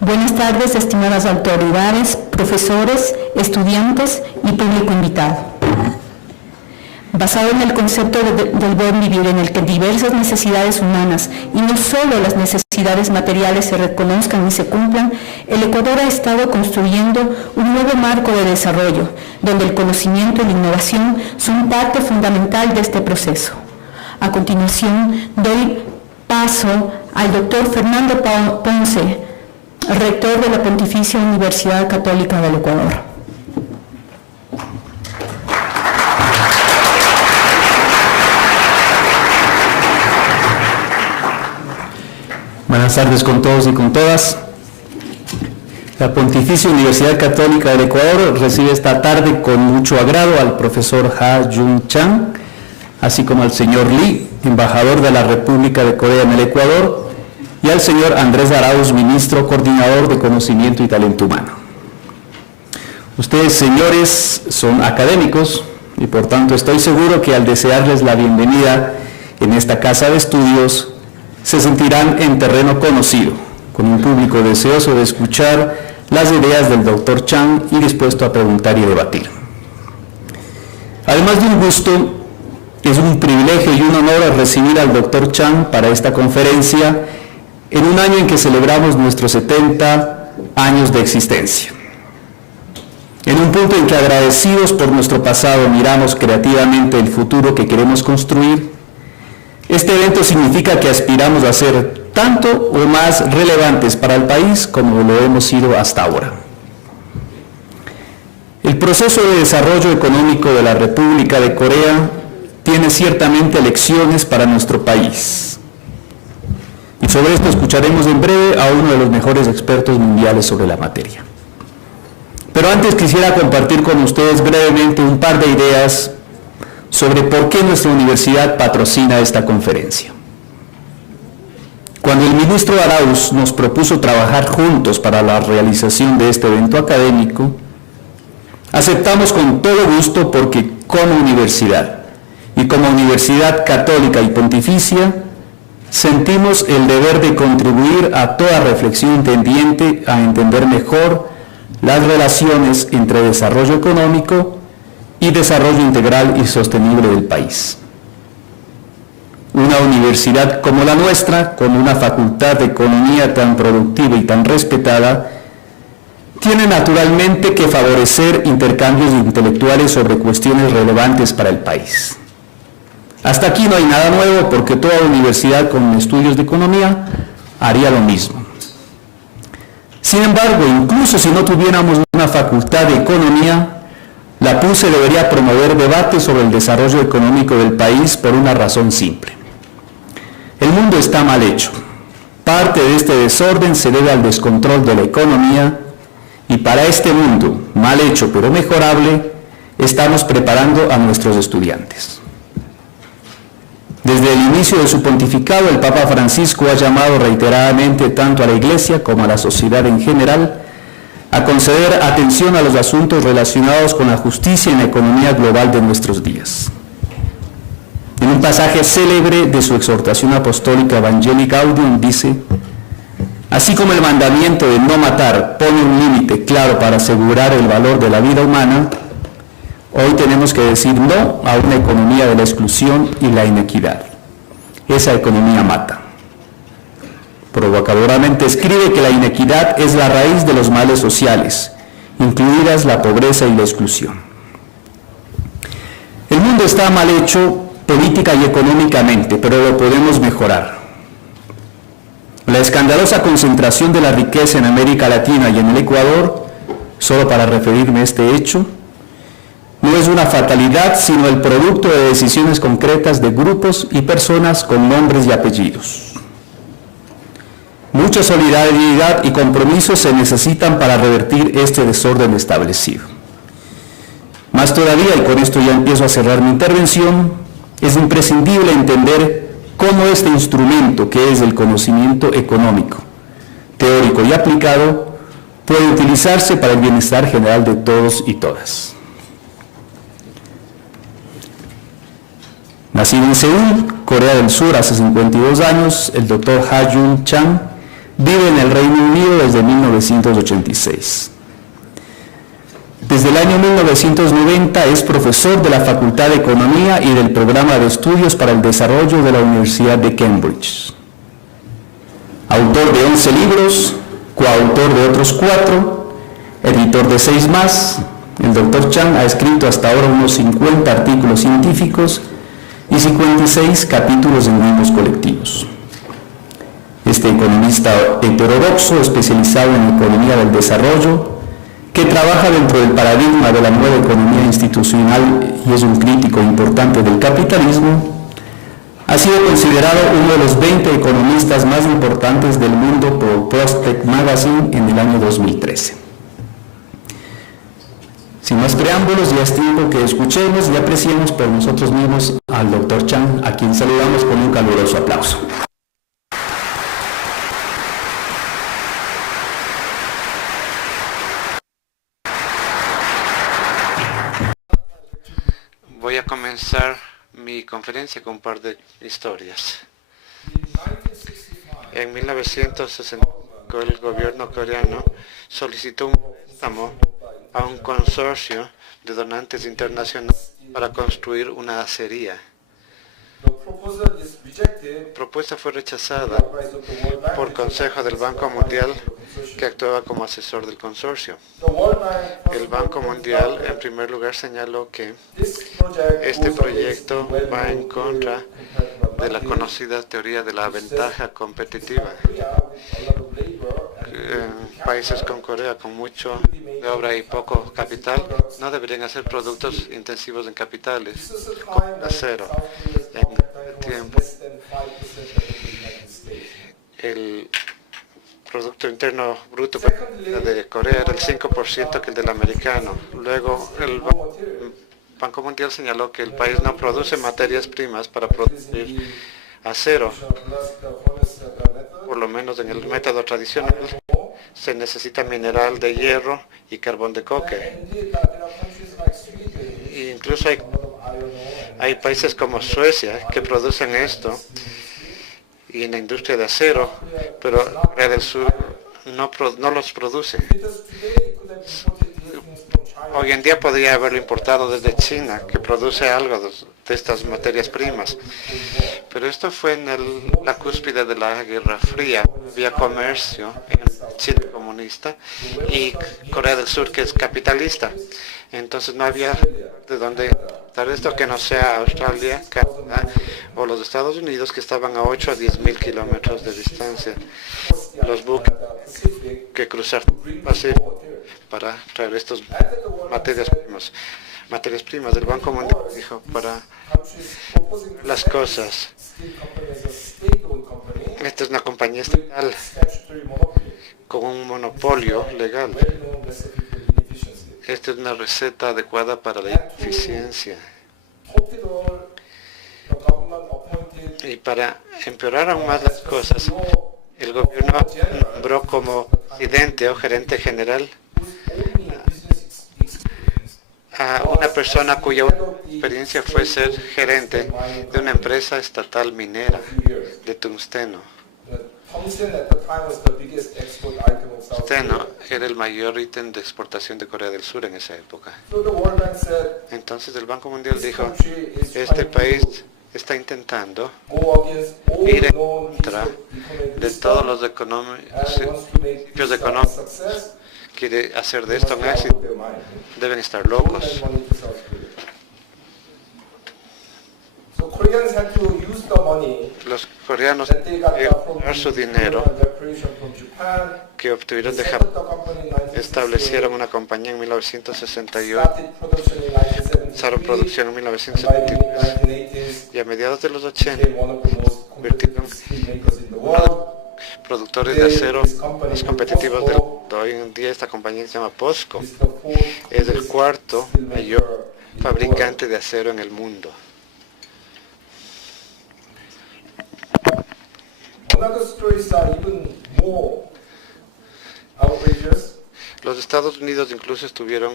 Buenas tardes, estimadas autoridades, profesores, estudiantes y público invitado. Basado en el concepto del buen vivir, en el que diversas necesidades humanas, y no solo las necesidades materiales, se reconozcan y se cumplan, el Ecuador ha estado construyendo un nuevo marco de desarrollo, donde el conocimiento y la innovación son parte fundamental de este proceso. A continuación, doy paso al doctor Fernando Ponce, rector de la Pontificia Universidad Católica del Ecuador. Buenas tardes con todos y con todas. La Pontificia Universidad Católica del Ecuador recibe esta tarde con mucho agrado al profesor Ha-Jun Chang, así como al señor Lee, embajador de la República de Corea en el Ecuador, y al señor Andrés Arauz, ministro coordinador de Conocimiento y Talento Humano. Ustedes, señores, son académicos y por tanto estoy seguro que al desearles la bienvenida en esta casa de estudios, se sentirán en terreno conocido, con un público deseoso de escuchar las ideas del doctor Chang y dispuesto a preguntar y debatir. Además de un gusto, es un privilegio y un honor recibir al doctor Chang para esta conferencia en un año en que celebramos nuestros 70 años de existencia. En un punto en que, agradecidos por nuestro pasado, miramos creativamente el futuro que queremos construir. Este evento significa que aspiramos a ser tanto o más relevantes para el país como lo hemos sido hasta ahora. El proceso de desarrollo económico de la República de Corea tiene ciertamente lecciones para nuestro país. Y sobre esto escucharemos en breve a uno de los mejores expertos mundiales sobre la materia. Pero antes quisiera compartir con ustedes brevemente un par de ideas sobre por qué nuestra universidad patrocina esta conferencia. Cuando el ministro Arauz nos propuso trabajar juntos para la realización de este evento académico, aceptamos con todo gusto porque como universidad y como universidad católica y pontificia, sentimos el deber de contribuir a toda reflexión tendiente a entender mejor las relaciones entre desarrollo económico y desarrollo integral y sostenible del país. Una universidad como la nuestra, con una facultad de economía tan productiva y tan respetada, tiene naturalmente que favorecer intercambios intelectuales sobre cuestiones relevantes para el país. Hasta aquí no hay nada nuevo porque toda universidad con estudios de economía haría lo mismo. Sin embargo, incluso si no tuviéramos una facultad de economía, la PUCE debería promover debates sobre el desarrollo económico del país por una razón simple. El mundo está mal hecho. Parte de este desorden se debe al descontrol de la economía y para este mundo, mal hecho pero mejorable, estamos preparando a nuestros estudiantes. Desde el inicio de su pontificado, el Papa Francisco ha llamado reiteradamente tanto a la Iglesia como a la sociedad en general a conceder atención a los asuntos relacionados con la justicia en la economía global de nuestros días. En un pasaje célebre de su exhortación apostólica Evangelii Gaudium dice: así como el mandamiento de no matar pone un límite claro para asegurar el valor de la vida humana, hoy tenemos que decir no a una economía de la exclusión y la inequidad. Esa economía mata. Provocadoramente escribe que la inequidad es la raíz de los males sociales, incluidas la pobreza y la exclusión. El mundo está mal hecho política y económicamente, pero lo podemos mejorar. La escandalosa concentración de la riqueza en América Latina y en el Ecuador, solo para referirme a este hecho, no es una fatalidad, sino el producto de decisiones concretas de grupos y personas con nombres y apellidos. Mucha solidaridad y compromiso se necesitan para revertir este desorden establecido. Más todavía, y con esto ya empiezo a cerrar mi intervención, es imprescindible entender cómo este instrumento, que es el conocimiento económico, teórico y aplicado, puede utilizarse para el bienestar general de todos y todas. Nacido en Seúl, Corea del Sur, hace 52 años, el doctor Ha-Jun Chang Vive en el Reino Unido desde 1986. Desde el año 1990 es profesor de la Facultad de Economía y del Programa de Estudios para el Desarrollo de la Universidad de Cambridge. Autor de 11 libros, coautor de otros 4, editor de 6 más, el Dr. Chan ha escrito hasta ahora unos 50 artículos científicos y 56 capítulos en libros colectivos. Este economista heterodoxo, especializado en economía del desarrollo, que trabaja dentro del paradigma de la nueva economía institucional y es un crítico importante del capitalismo, ha sido considerado uno de los 20 economistas más importantes del mundo por Prospect Magazine en el año 2013. Sin más preámbulos, ya es tiempo que escuchemos y apreciemos por nosotros mismos al Dr. Chan, a quien saludamos con un caluroso aplauso. Voy a comenzar mi conferencia con un par de historias. En 1965 el gobierno coreano solicitó un préstamo a un consorcio de donantes internacionales para construir una acería. La propuesta fue rechazada por consejo del Banco Mundial, que actuaba como asesor del consorcio. El Banco Mundial, en primer lugar, señaló que este proyecto va en contra de la conocida teoría de la ventaja competitiva. Países con Corea con mucho de obra y poco capital no deberían hacer productos intensivos en capitales como acero. En el tiempo, el Producto Interno Bruto de Corea era el 5% que el del americano. Luego el Banco Mundial señaló que el país no produce materias primas para producir acero. Por lo menos en el método tradicional se necesita mineral de hierro y carbón de coque. E incluso hay países como Suecia que producen esto y en la industria de acero, pero Corea del Sur no los produce. Hoy en día podría haberlo importado desde China, que produce algo de estas materias primas. Pero esto fue en la cúspide de la Guerra Fría. Había comercio en China comunista y Corea del Sur, que es capitalista. Entonces no había de dónde dar esto que no sea Australia, Canadá o los Estados Unidos, que estaban a 8 a 10 mil kilómetros de distancia. Los buques que cruzaron el Pacífico para traer estas materias primas del Banco Mundial dijo para las cosas. Esta es una compañía estatal con un monopolio legal. Esta es una receta adecuada para la eficiencia. Y para empeorar aún más las cosas, el gobierno nombró como presidente o gerente general a una persona cuya experiencia fue ser gerente de una empresa estatal minera de tungsteno. Tungsteno era el mayor ítem de exportación de Corea del Sur en esa época. Entonces el Banco Mundial dijo, este país está intentando ir en contra de todos los principios económicos. Quiere hacer de esto un éxito. Deben estar locos. Los coreanos usar su dinero que obtuvieron de Japón. Establecieron una compañía en 1968, comenzaron producción en 1973 y a mediados de los 80 convirtieron en uno de los productores de acero más competitivos del mundo. Hoy en día esta compañía se llama POSCO. Es el cuarto mayor fabricante de acero en el mundo. Los Estados Unidos incluso estuvieron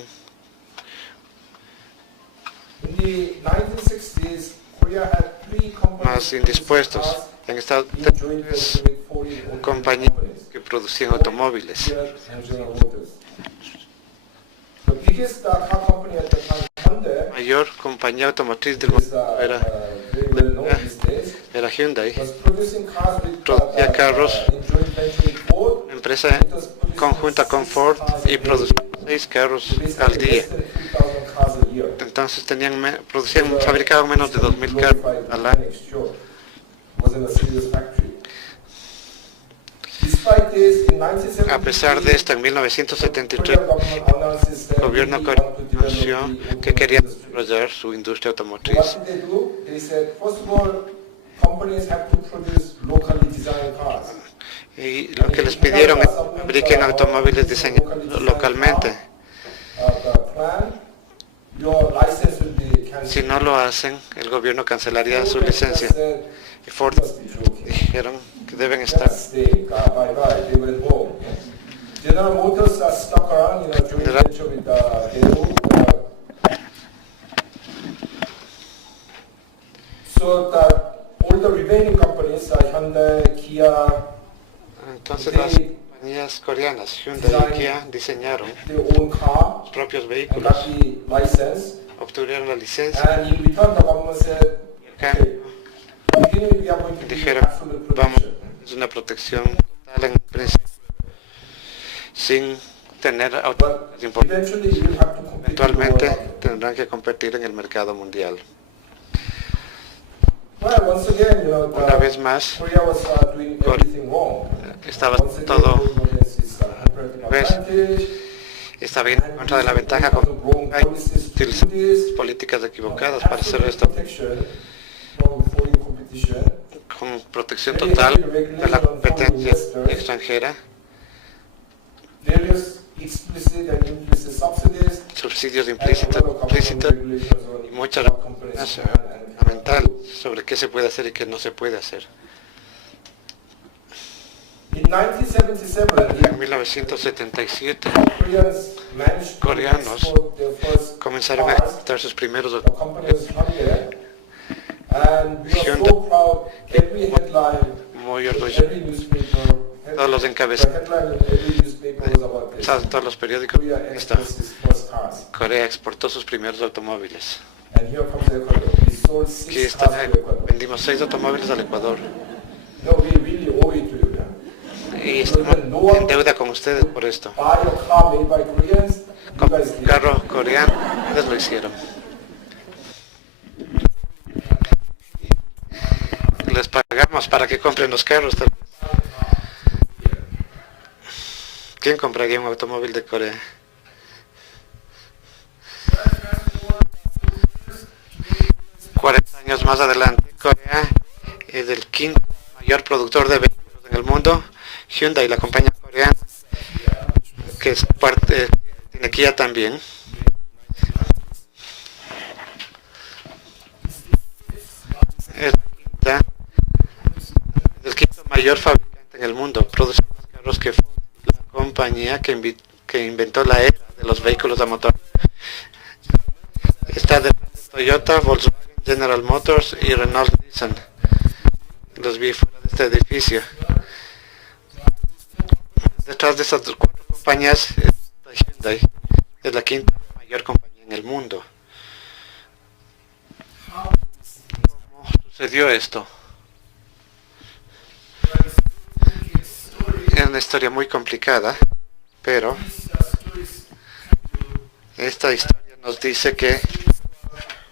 más indispuestos. En Estados Unidos, compañías que producían automóviles. The biggest car company at the time, Hyundai, La mayor compañía automotriz del mundo very well known these days, era Hyundai. was producing cars with Producía carros, in joint venture with Ford. una empresa conjunta con Ford, y producía 6 carros al Basically día. less than 3,000 cars a year. Entonces fabricaban menos de 2.000 carros Glorified al año. mechanics show. Wasn't a serious factory. Despite this, in A pesar de 1973, esto, en 1973 Korean government announces that el gobierno we coreano want to develop anunció the que quería industry. desarrollar su industria So automotriz. what did they do? They said, first of all, companies have to produce locally designed cars. Y lo que les pidieron es que fabriquen automóviles diseñados localmente. The plan, your license will be cancelled. Si no lo hacen, el gobierno cancelaría su licencia. Said, Y Ford "Must be joking. dijeron que deben estar. Let's stay, bye bye, they went home. General Motors stuck around in a joint General- venture with Daewoo. So all the remaining companies, Hyundai, Kia, Entonces las compañías coreanas, Hyundai y Kia, diseñaron their own car sus propios and vehículos, got the license. obtuvieron la licencia. And in return, the government said, okay, beginning we are going to give you Dijeron, absolute vamos, protection. es una protección total en principio, sin tener But autoridades importantes. eventually you will have to compete in the world Eventualmente market. tendrán que competir en el mercado mundial. Well, once again, Una vez más, Korea was doing everything wrong. estaba Once again, todo against its comparative ¿ves? advantage, estaba en contra de la ventaja and wrong hay policies to do utilizar this. políticas equivocadas para hacer Absolute esto protection from foreign competition. con protección total de la competencia extranjera, Various explicit and implicit subsidies. subsidios And implícitos, a lot of government implícitos regulations on y muchas what companies reglas can and cannot fundamentales do. sobre qué se puede hacer y qué no se puede hacer. In 1977, En 1977 Koreans managed to Coreanos export their first comenzaron a cars. exportar sus primeros The company was Hyundai, and we are so Hyundai. proud. Every headline, muy orgullosos. every newspaper, Todos los the encabezados, headline in every newspaper was about this. todos los periódicos, Korea esta exports its first cars, Corea exportó sus primeros automóviles. and here comes Ecuador. We sold Aquí 6 está, cars to Ecuador. vendimos 6 automóviles al Ecuador. No, we really owe it to you. Yeah? Y estamos en deuda con ustedes por esto. Buy a car made by Koreans. You Con guys un did. carro coreano, ustedes lo hicieron. Les pagamos para que compren los carros. ¿Quién compraría un automóvil de Corea? Años más adelante, Corea es el quinto mayor productor de vehículos en el mundo. Hyundai, la compañía coreana, que es parte, tiene Kia también. Es el quinto mayor fabricante en el mundo. Produce más carros que Ford, la compañía que inventó la era de los vehículos a motor. Está detrás de Toyota, Volkswagen, General Motors y Renault Nissan. Los vi fuera de este edificio. Detrás de estas 4 compañías está Hyundai. Es la quinta mayor compañía en el mundo. ¿Cómo sucedió esto? Es una historia muy complicada, pero esta historia nos dice que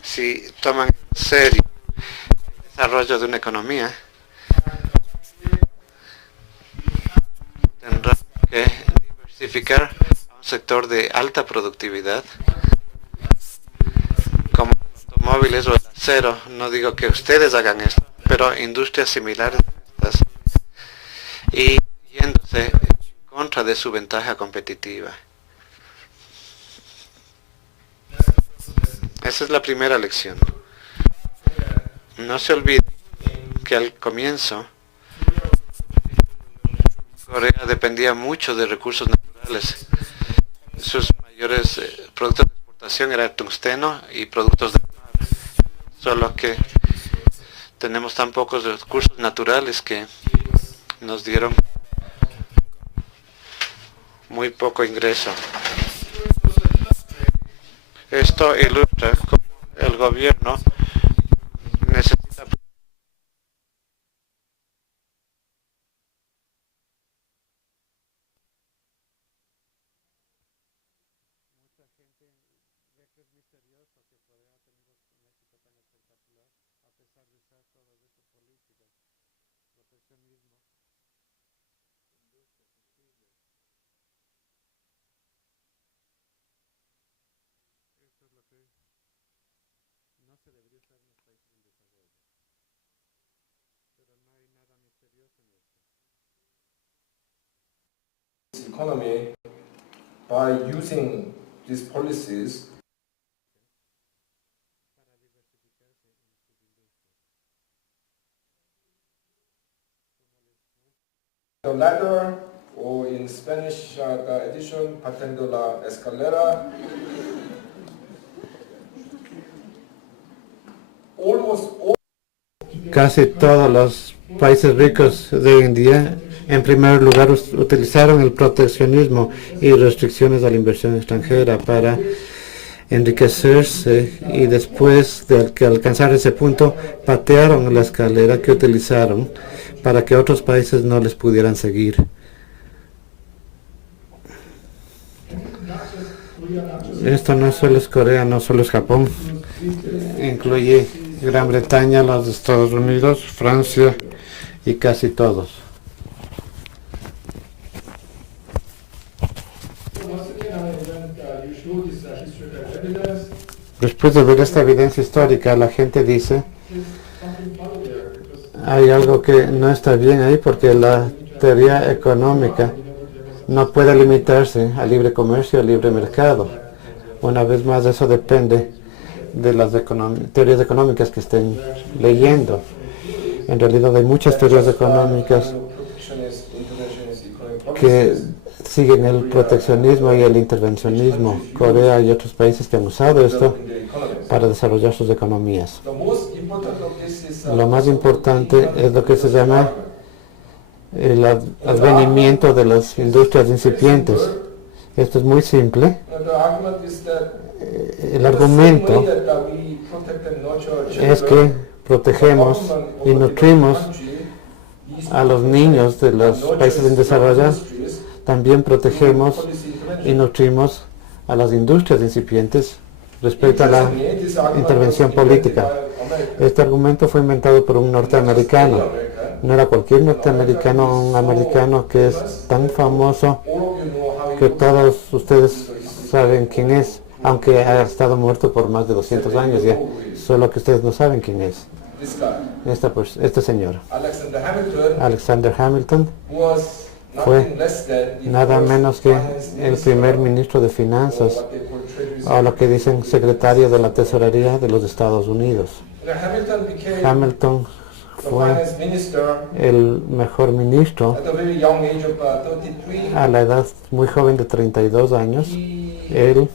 si toman en serio el desarrollo de una economía, tendrán que diversificar a un sector de alta productividad, como los automóviles o el acero. No digo que ustedes hagan esto, pero industrias similares a estas, y yéndose en contra de su ventaja competitiva. Esa es la primera lección. No se olvide que al comienzo Corea dependía mucho de recursos naturales. Sus mayores productos de exportación eran tungsteno y productos de mar. Solo que tenemos tan pocos recursos naturales que nos dieron muy poco ingreso. Esto ilustra cómo el gobierno necesita economy by using these policies. The ladder, or in Spanish, the edition, Patendo la Escalera. Almost all Casi todos los países ricos de hoy en día, en primer lugar, utilizaron el proteccionismo y restricciones a la inversión extranjera para enriquecerse, y después de alcanzar ese punto, patearon la escalera que utilizaron para que otros países no les pudieran seguir. Esto no solo es Corea, no solo es Japón, incluye Gran Bretaña, los Estados Unidos, Francia y casi todos. Después de ver esta evidencia histórica, la gente dice, hay algo que no está bien ahí, porque la teoría económica no puede limitarse al libre comercio, al libre mercado. Una vez más, eso depende de las teorías económicas que estén leyendo. En realidad hay muchas teorías económicas que siguen el proteccionismo y el intervencionismo. Corea y otros países que han usado esto para desarrollar sus economías. Lo más importante es lo que se llama el advenimiento de las industrias incipientes. Esto es muy simple. El argumento es que protegemos y nutrimos a los niños de los países en desarrollo. También protegemos y nutrimos a las industrias incipientes respecto a la intervención política. Este argumento fue inventado por un norteamericano. No era cualquier norteamericano, un americano que es tan famoso que todos ustedes saben quién es, aunque ha estado muerto por más de 200 años ya, solo que ustedes no saben quién es. Este señor, Alexander Hamilton, fue nada menos que el primer ministro de Finanzas, o lo que dicen secretario de la Tesorería de los Estados Unidos. Hamilton fue el mejor ministro a la edad muy joven de 32 años. Él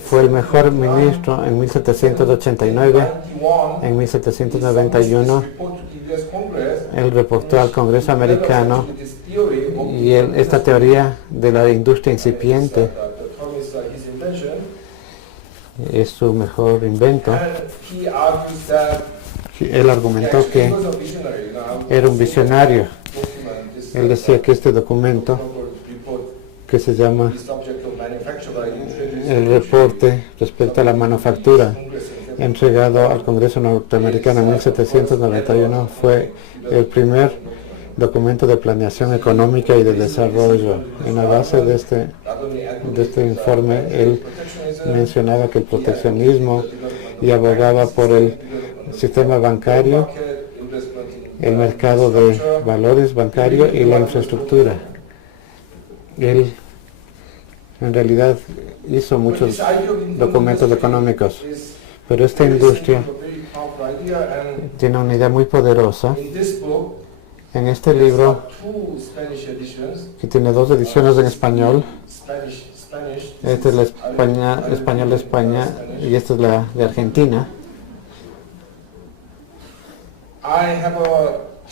fue el mejor ministro en 1789. En 1791 él reportó al Congreso americano y esta teoría de la industria incipiente es su mejor invento. Él argumentó que era un visionario. Él decía que este documento, que se llama el reporte respecto a la manufactura, entregado al Congreso norteamericano en 1791, fue el primer documento de planeación económica y de desarrollo. En la base de este informe, él mencionaba que el proteccionismo, y abogaba por el sistema bancario, el mercado de valores bancario y la infraestructura. Él en realidad hizo muchos documentos económicos, pero esta industria tiene una idea muy poderosa. En este libro, que tiene 2 ediciones en español, esta es la español de España y esta es la de Argentina.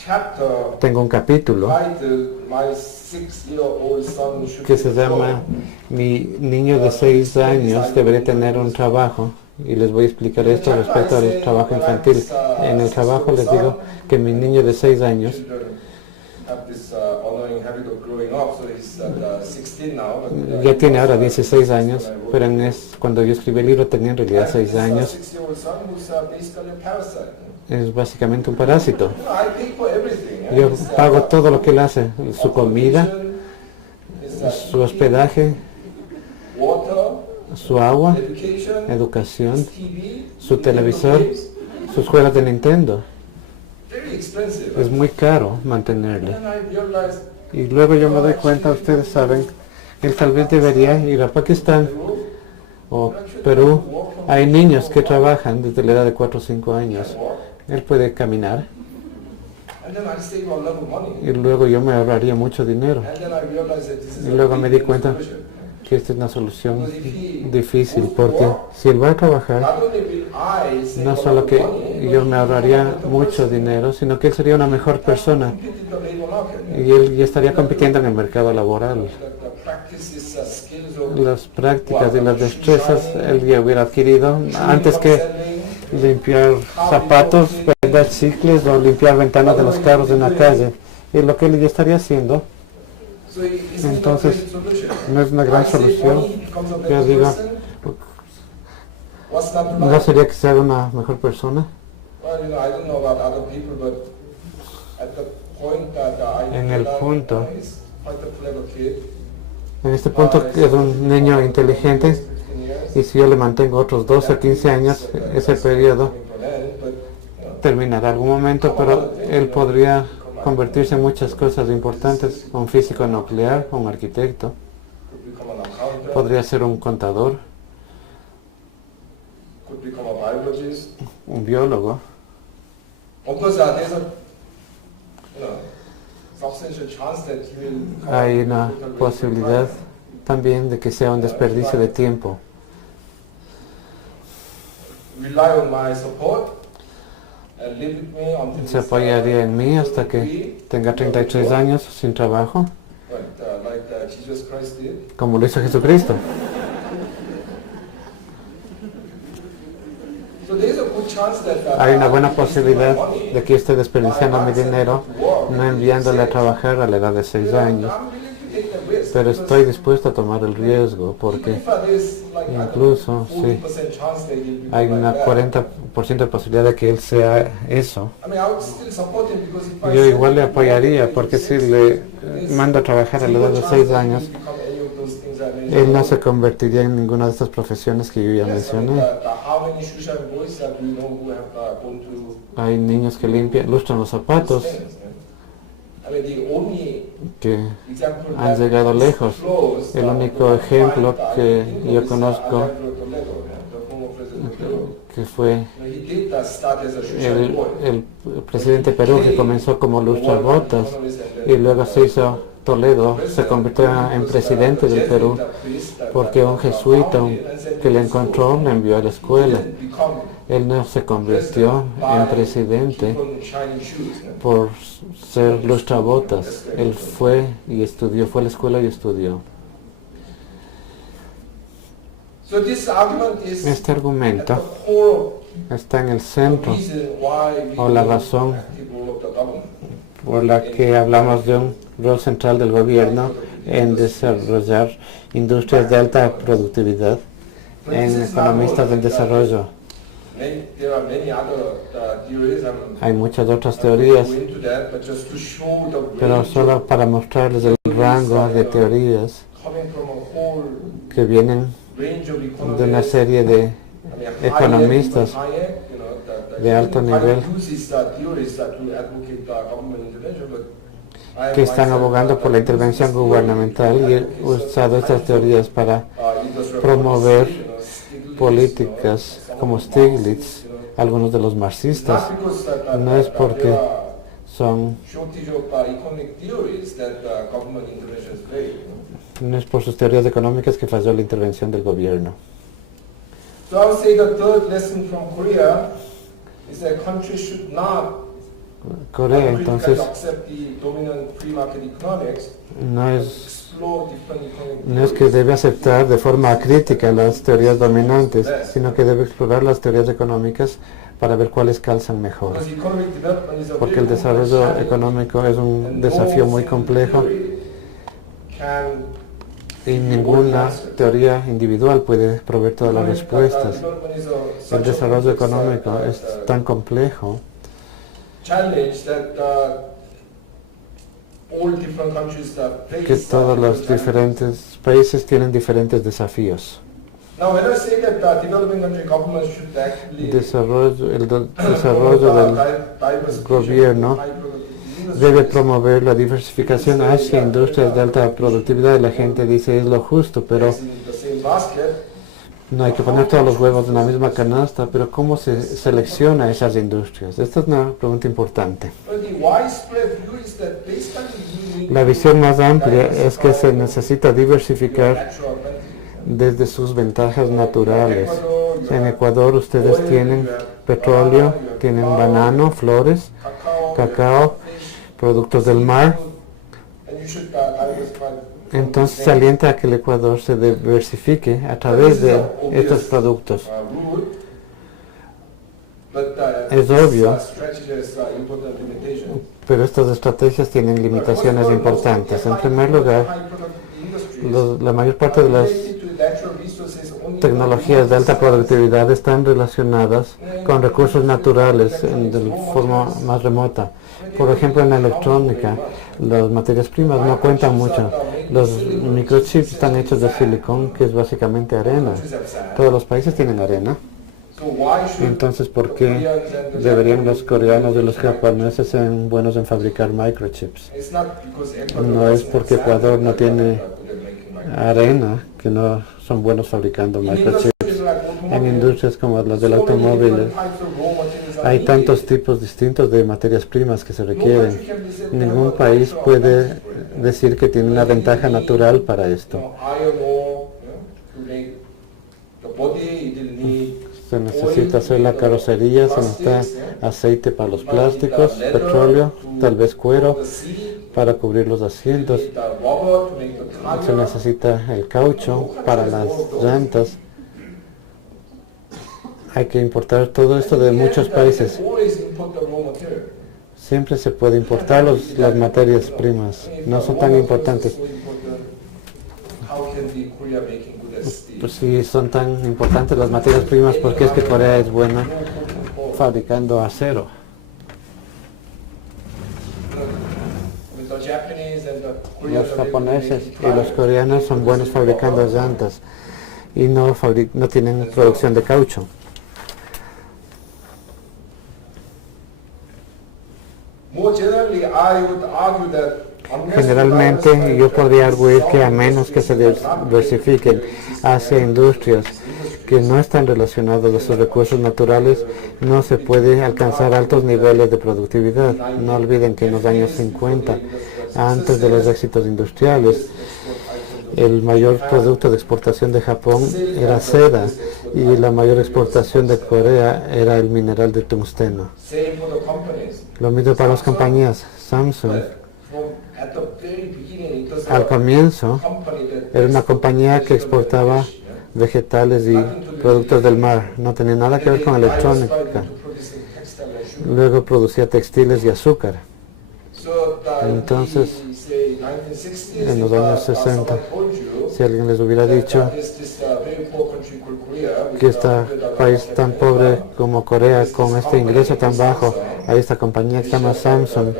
chapter tengo un capítulo titled My 6-year-old son should que be se llama Mi niño de 6 años debería tener un trabajo, y les voy a explicar esto respecto al trabajo infantil. En el trabajo les digo que mi niño de 6 años ya tiene ahora 16 años, pero cuando yo escribí el libro tenía en realidad 6 años. Es básicamente un parásito. Yo pago todo lo que él hace, su comida, su hospedaje, su agua, educación, su televisor, sus juegos de Nintendo. Es muy caro mantenerle. Y luego yo me doy cuenta, ustedes saben, él tal vez debería ir a Pakistán o Perú. Hay niños que trabajan desde la edad de 4 o 5 años. Él puede caminar. Y luego yo me ahorraría mucho dinero. Y luego me di cuenta que esta es una solución difícil, porque si él va a trabajar, no solo que yo me ahorraría mucho dinero, sino que él sería una mejor persona y él ya estaría compitiendo en el mercado laboral. Las prácticas y las destrezas él ya hubiera adquirido antes que limpiar zapatos, vender chicles o limpiar ventanas de los carros en la calle. Y lo que él ya estaría haciendo. Entonces, no es una gran solución. Yo digo, ¿no sería que sea una mejor persona? En el punto, en este punto es un niño inteligente, y si yo le mantengo otros 12 o 15 años, ese periodo terminará algún momento, pero él podría convertirse en muchas cosas importantes: un físico nuclear, un arquitecto, podría ser un contador, un biólogo. Hay una posibilidad también de que sea un desperdicio de tiempo. Se apoyaría en mí hasta que tenga 33 años sin trabajo, como lo hizo Jesucristo. Hay una buena posibilidad de que esté desperdiciando mi dinero no enviándole a trabajar a la edad de 6 años. Pero estoy dispuesto a tomar el riesgo, porque incluso si hay una 40% de posibilidad de que él sea eso, yo igual le apoyaría, porque si le mando a trabajar a la edad de 6 años, él no se convertiría en ninguna de estas profesiones que yo ya mencioné. Hay niños que lustran los zapatos, que han llegado lejos. El único ejemplo que yo conozco que fue el presidente de Perú, que comenzó como lustrabotas y luego se hizo Toledo, se convirtió en presidente del Perú porque un jesuita que le encontró le envió a la escuela. Él no se convirtió en presidente por ser lustrabotas. Él fue y estudió, fue a la escuela y estudió. Este argumento está en el centro, o la razón por la que hablamos de un rol central del gobierno en desarrollar industrias de alta productividad en economistas del desarrollo. Hay muchas otras teorías, pero solo para mostrarles el rango de teorías que vienen de una serie de economistas de alto nivel que están abogando por la intervención gubernamental y han usado estas teorías para promover políticas como Stiglitz, algunos de los marxistas. No es porque no es por sus teorías económicas que falló la intervención del gobierno. Corea, entonces accept the dominant free market economics, no es, explore different economic no es que debe aceptar de forma crítica las teorías dominantes, sino que debe explorar las teorías económicas para ver cuáles calzan mejor. because economic development is a Porque el very complex desarrollo challenge, económico es un and desafío no muy single complejo theory can y ninguna teoría individual puede proveer todas las respuestas. development is El desarrollo económico es tan complejo challenge that all different countries face. que todos los diferentes países tienen diferentes desafíos. Now, when I say that developing country governments should actively Desarrollo del diversification gobierno of high productive industries, debe promover la diversificación hacia industrias de alta productividad. La gente dice es lo justo, pero in the same basket, no hay que poner todos los huevos en la misma canasta. Pero ¿cómo se selecciona esas industrias? Esta es una pregunta importante. but the widespread view is that basically you need La visión más amplia es que se necesita diversificar natural advantages. desde sus ventajas naturales. En Ecuador ustedes tienen petróleo, tienen banano, flores, cacao, productos del mar. And you should diversify. Entonces se alienta a que el Ecuador se diversifique a través de estos productos. Route, but Es obvio, strategy has important limitations. pero estas estrategias tienen limitaciones importantes. En primer lugar, la mayor parte de las tecnologías de alta productividad están relacionadas con recursos naturales de forma más remota. Por ejemplo, en la electrónica, las materias primas no cuentan mucho. Los microchips están hechos de silicón, que es básicamente arena. Todos los países tienen arena. Entonces, ¿por qué deberían los coreanos y los japoneses ser buenos en fabricar microchips? No es porque Ecuador no tiene arena que no son buenos fabricando microchips. En industrias como las del automóvil hay tantos tipos distintos de materias primas que se requieren. Ningún país puede decir que tiene una ventaja natural para esto. Se necesita hacer la carrocería, se necesita aceite para los plásticos, petróleo, tal vez cuero para cubrir los asientos. Se necesita el caucho para las llantas. Hay que importar todo esto de muchos países. Siempre se puede importar las materias primas. No son tan importantes. Pues si son tan importantes las materias primas, ¿por qué es que Corea es buena fabricando acero? Los japoneses y los coreanos son buenos fabricando llantas y no tienen producción de caucho. Generalmente yo podría arguir que a menos que se diversifiquen hacia industrias que no están relacionadas a sus recursos naturales, no se puede alcanzar altos niveles de productividad. No olviden que en los años 50, antes de los éxitos industriales, el mayor producto de exportación de Japón era seda y la mayor exportación de Corea era el mineral de tungsteno. Lo mismo para las compañías. Samsung, al comienzo, era una compañía que exportaba vegetales y productos del mar. No tenía nada que ver con electrónica. Luego producía textiles y azúcar. Entonces, en los años 60, si alguien les hubiera dicho que este país tan pobre como Corea, con este ingreso tan bajo, hay esta compañía que se llama Samsung,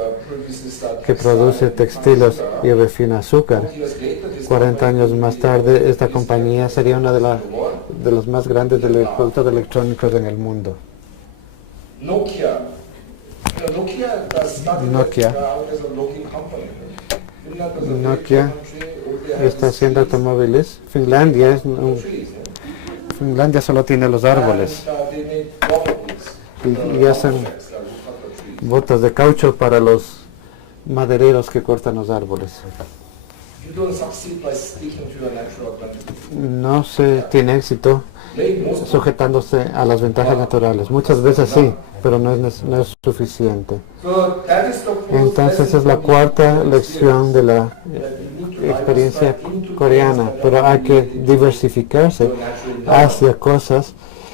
que produce textiles y refina azúcar. 40 años más tarde, esta compañía sería una de las más grandes de los productos electrónicos en el mundo. Nokia está haciendo automóviles. Finlandia solo tiene los árboles y hacen botas de caucho para los madereros que cortan los árboles. No se tiene éxito sujetándose a las ventajas naturales. Muchas veces sí, pero no es suficiente. Entonces es la cuarta lección de la experiencia coreana, pero hay que diversificarse hacia cosas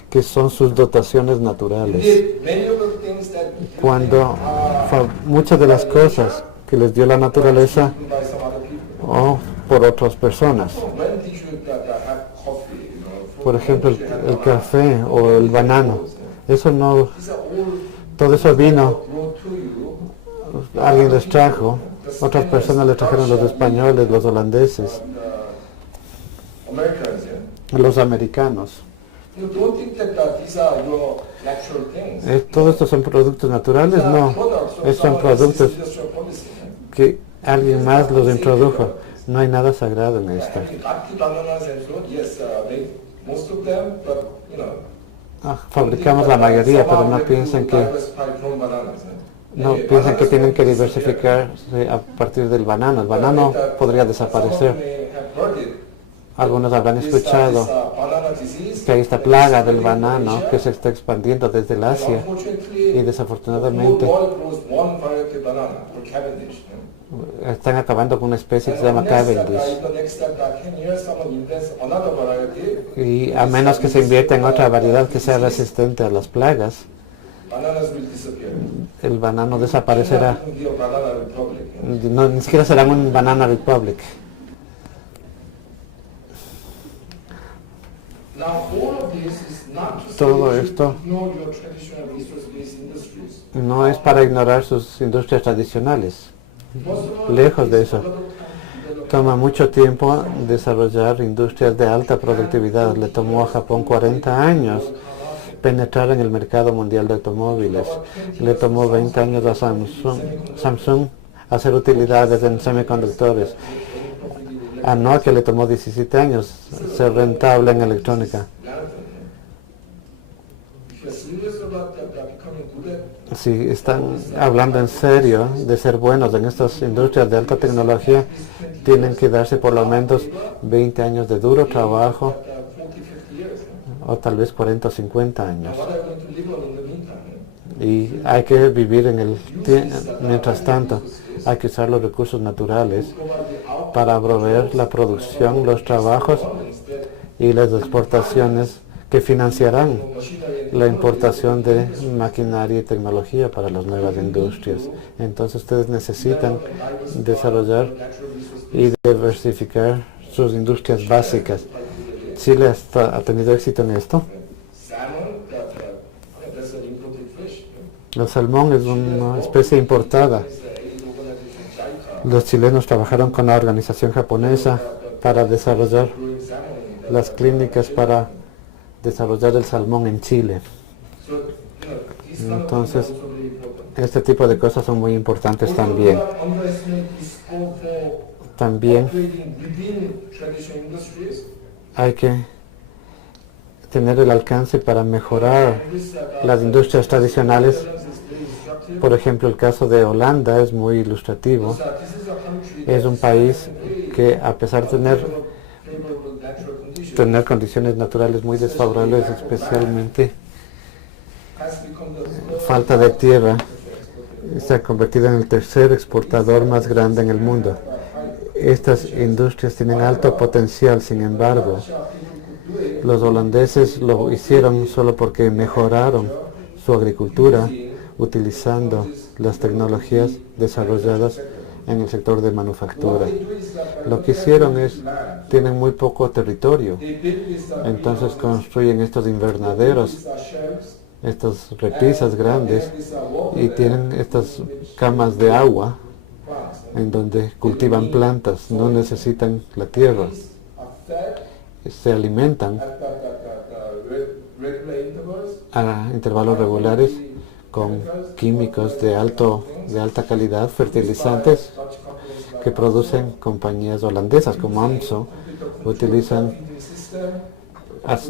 que son sus dotaciones naturales. Cuando muchas de las cosas que les dio la naturaleza o por otras personas, por ejemplo el café o el banano, todo eso vino, alguien les trajo, otras personas les trajeron, los españoles, los holandeses, los americanos. ¿Todos estos son productos naturales? No, estos son productos que alguien más los introdujo. No hay nada sagrado en esto. Fabricamos la mayoría, pero no piensan que tienen que diversificarse a partir del banano. El banano podría desaparecer. Algunos habrán escuchado que hay esta plaga del banano que se está expandiendo desde el Asia y desafortunadamente están acabando con una especie que se llama Cavendish. Y a menos que se invierta en otra variedad que sea resistente a las plagas, el banano desaparecerá. No, ni siquiera será un Banana Republic. Todo esto no es para ignorar sus industrias tradicionales. Lejos de eso. Toma mucho tiempo desarrollar industrias de alta productividad. Le tomó a Japón 40 años penetrar en el mercado mundial de automóviles. Le tomó 20 años a Samsung hacer utilidades en semiconductores. A Nokia le tomó 17 años ser rentable en electrónica. Si están hablando en serio de ser buenos en estas industrias de alta tecnología, tienen que darse por lo menos 20 años de duro trabajo o tal vez 40 o 50 años. Y hay que vivir mientras tanto. Hay que usar los recursos naturales para proveer la producción, los trabajos y las exportaciones que financiarán la importación de maquinaria y tecnología para las nuevas industrias. Entonces ustedes necesitan desarrollar y diversificar sus industrias básicas. ¿Chile ha tenido éxito en esto? El salmón es una especie importada. Los chilenos trabajaron con la organización japonesa para desarrollar las clínicas para desarrollar el salmón en Chile. Entonces, este tipo de cosas son muy importantes también. También hay que tener el alcance para mejorar las industrias tradicionales. Por ejemplo, el caso de Holanda es muy ilustrativo. Es un país que, a pesar de tener condiciones naturales muy desfavorables, especialmente falta de tierra, se ha convertido en el tercer exportador más grande en el mundo. Estas industrias tienen alto potencial, sin embargo, los holandeses lo hicieron solo porque mejoraron su agricultura utilizando las tecnologías desarrolladas en el sector de manufactura. Lo que hicieron tienen muy poco territorio, entonces construyen estos invernaderos, estas repisas grandes, y tienen estas camas de agua en donde cultivan plantas, no necesitan la tierra, se alimentan a intervalos regulares con químicos de alta calidad, fertilizantes que producen compañías holandesas como AMSO. Utilizan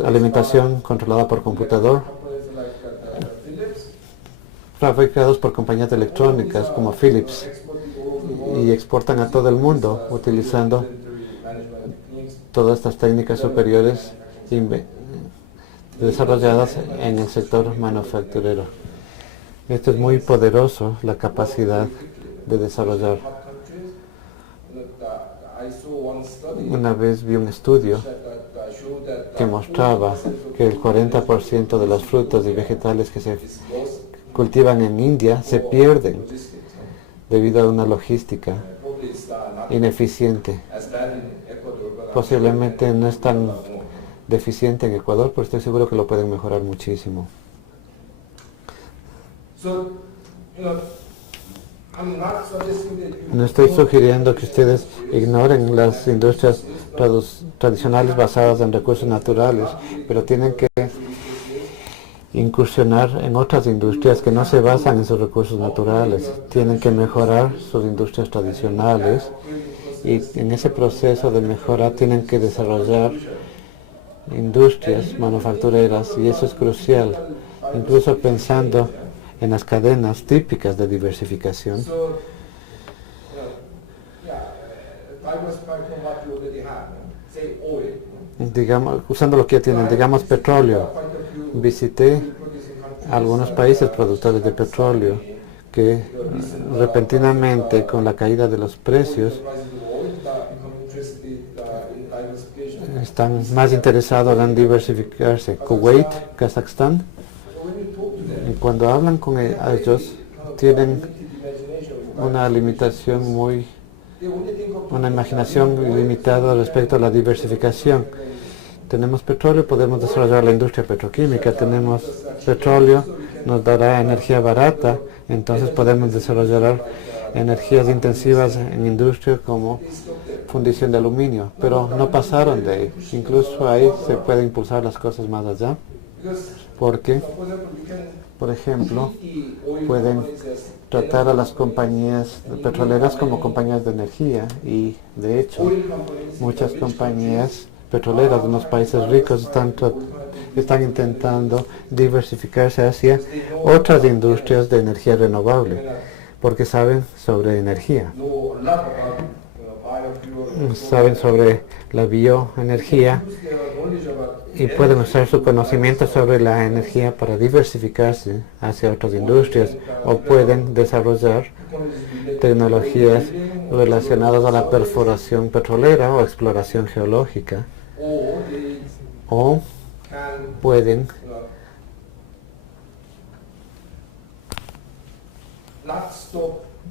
alimentación controlada por computador, fabricados por compañías electrónicas como Philips, y exportan a todo el mundo utilizando todas estas técnicas superiores desarrolladas en el sector manufacturero. Esto es muy poderoso, la capacidad de desarrollar. Una vez vi un estudio que mostraba que el 40% de los frutos y vegetales que se cultivan en India se pierden debido a una logística ineficiente. Posiblemente no es tan deficiente en Ecuador, pero estoy seguro que lo pueden mejorar muchísimo. No estoy sugiriendo que ustedes ignoren las industrias tradicionales basadas en recursos naturales, pero tienen que incursionar en otras industrias que no se basan en sus recursos naturales. Tienen que mejorar sus industrias tradicionales y en ese proceso de mejora tienen que desarrollar industrias manufactureras, y eso es crucial, incluso pensando en las cadenas típicas de diversificación. Digamos, usando lo que ya tienen, digamos petróleo. Visité algunos países productores de petróleo que repentinamente, con la caída de los precios, están más interesados en diversificarse. Kuwait, Kazajstán. Y cuando hablan con ellos, tienen una imaginación limitada respecto a la diversificación. Tenemos petróleo, podemos desarrollar la industria petroquímica. Tenemos petróleo, nos dará energía barata, entonces podemos desarrollar energías intensivas en industria como fundición de aluminio. Pero no pasaron de ahí. Incluso ahí se puede impulsar las cosas más allá, porque, por ejemplo, pueden tratar a las compañías petroleras como compañías de energía, y de hecho muchas compañías petroleras de los países ricos están intentando diversificarse hacia otras industrias de energía renovable, porque saben sobre energía, saben sobre la bioenergía y pueden usar su conocimiento sobre la energía para diversificarse hacia otras industrias, o pueden desarrollar tecnologías relacionadas a la perforación petrolera o exploración geológica, o pueden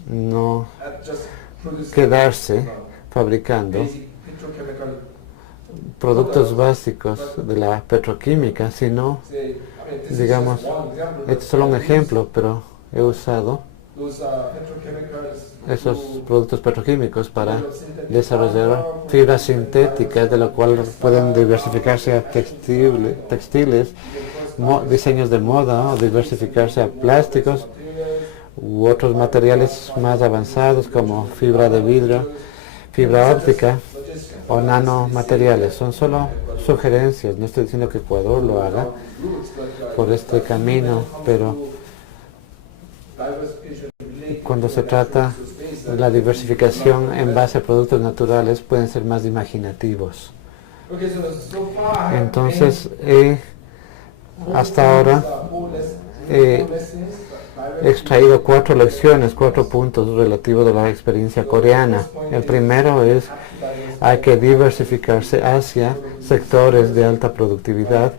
no quedarse fabricando productos básicos de la petroquímica, sino, digamos, este es solo un ejemplo, pero he usado esos productos petroquímicos para desarrollar fibras sintéticas, de lo cual pueden diversificarse a textiles, diseños de moda, o diversificarse a plásticos u otros materiales más avanzados como fibra de vidrio, fibra óptica o nanomateriales. Son solo sugerencias, no estoy diciendo que Ecuador lo haga por este camino, pero cuando se trata de la diversificación en base a productos naturales, pueden ser más imaginativos. Entonces, hasta ahora he extraído 4 lecciones, 4 puntos relativos de la experiencia coreana. El primero es: hay que diversificarse hacia sectores de alta productividad,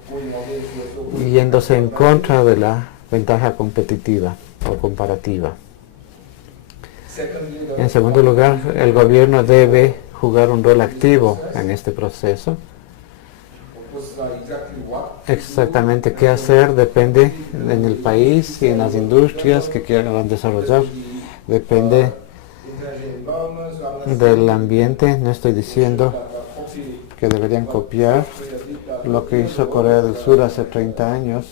yéndose en contra de la ventaja competitiva o comparativa. En segundo lugar, el gobierno debe jugar un rol activo en este proceso. Exactamente qué hacer depende en el país y en las industrias que quieran desarrollar. Depende del ambiente. No estoy diciendo que deberían copiar lo que hizo Corea del Sur hace 30 años,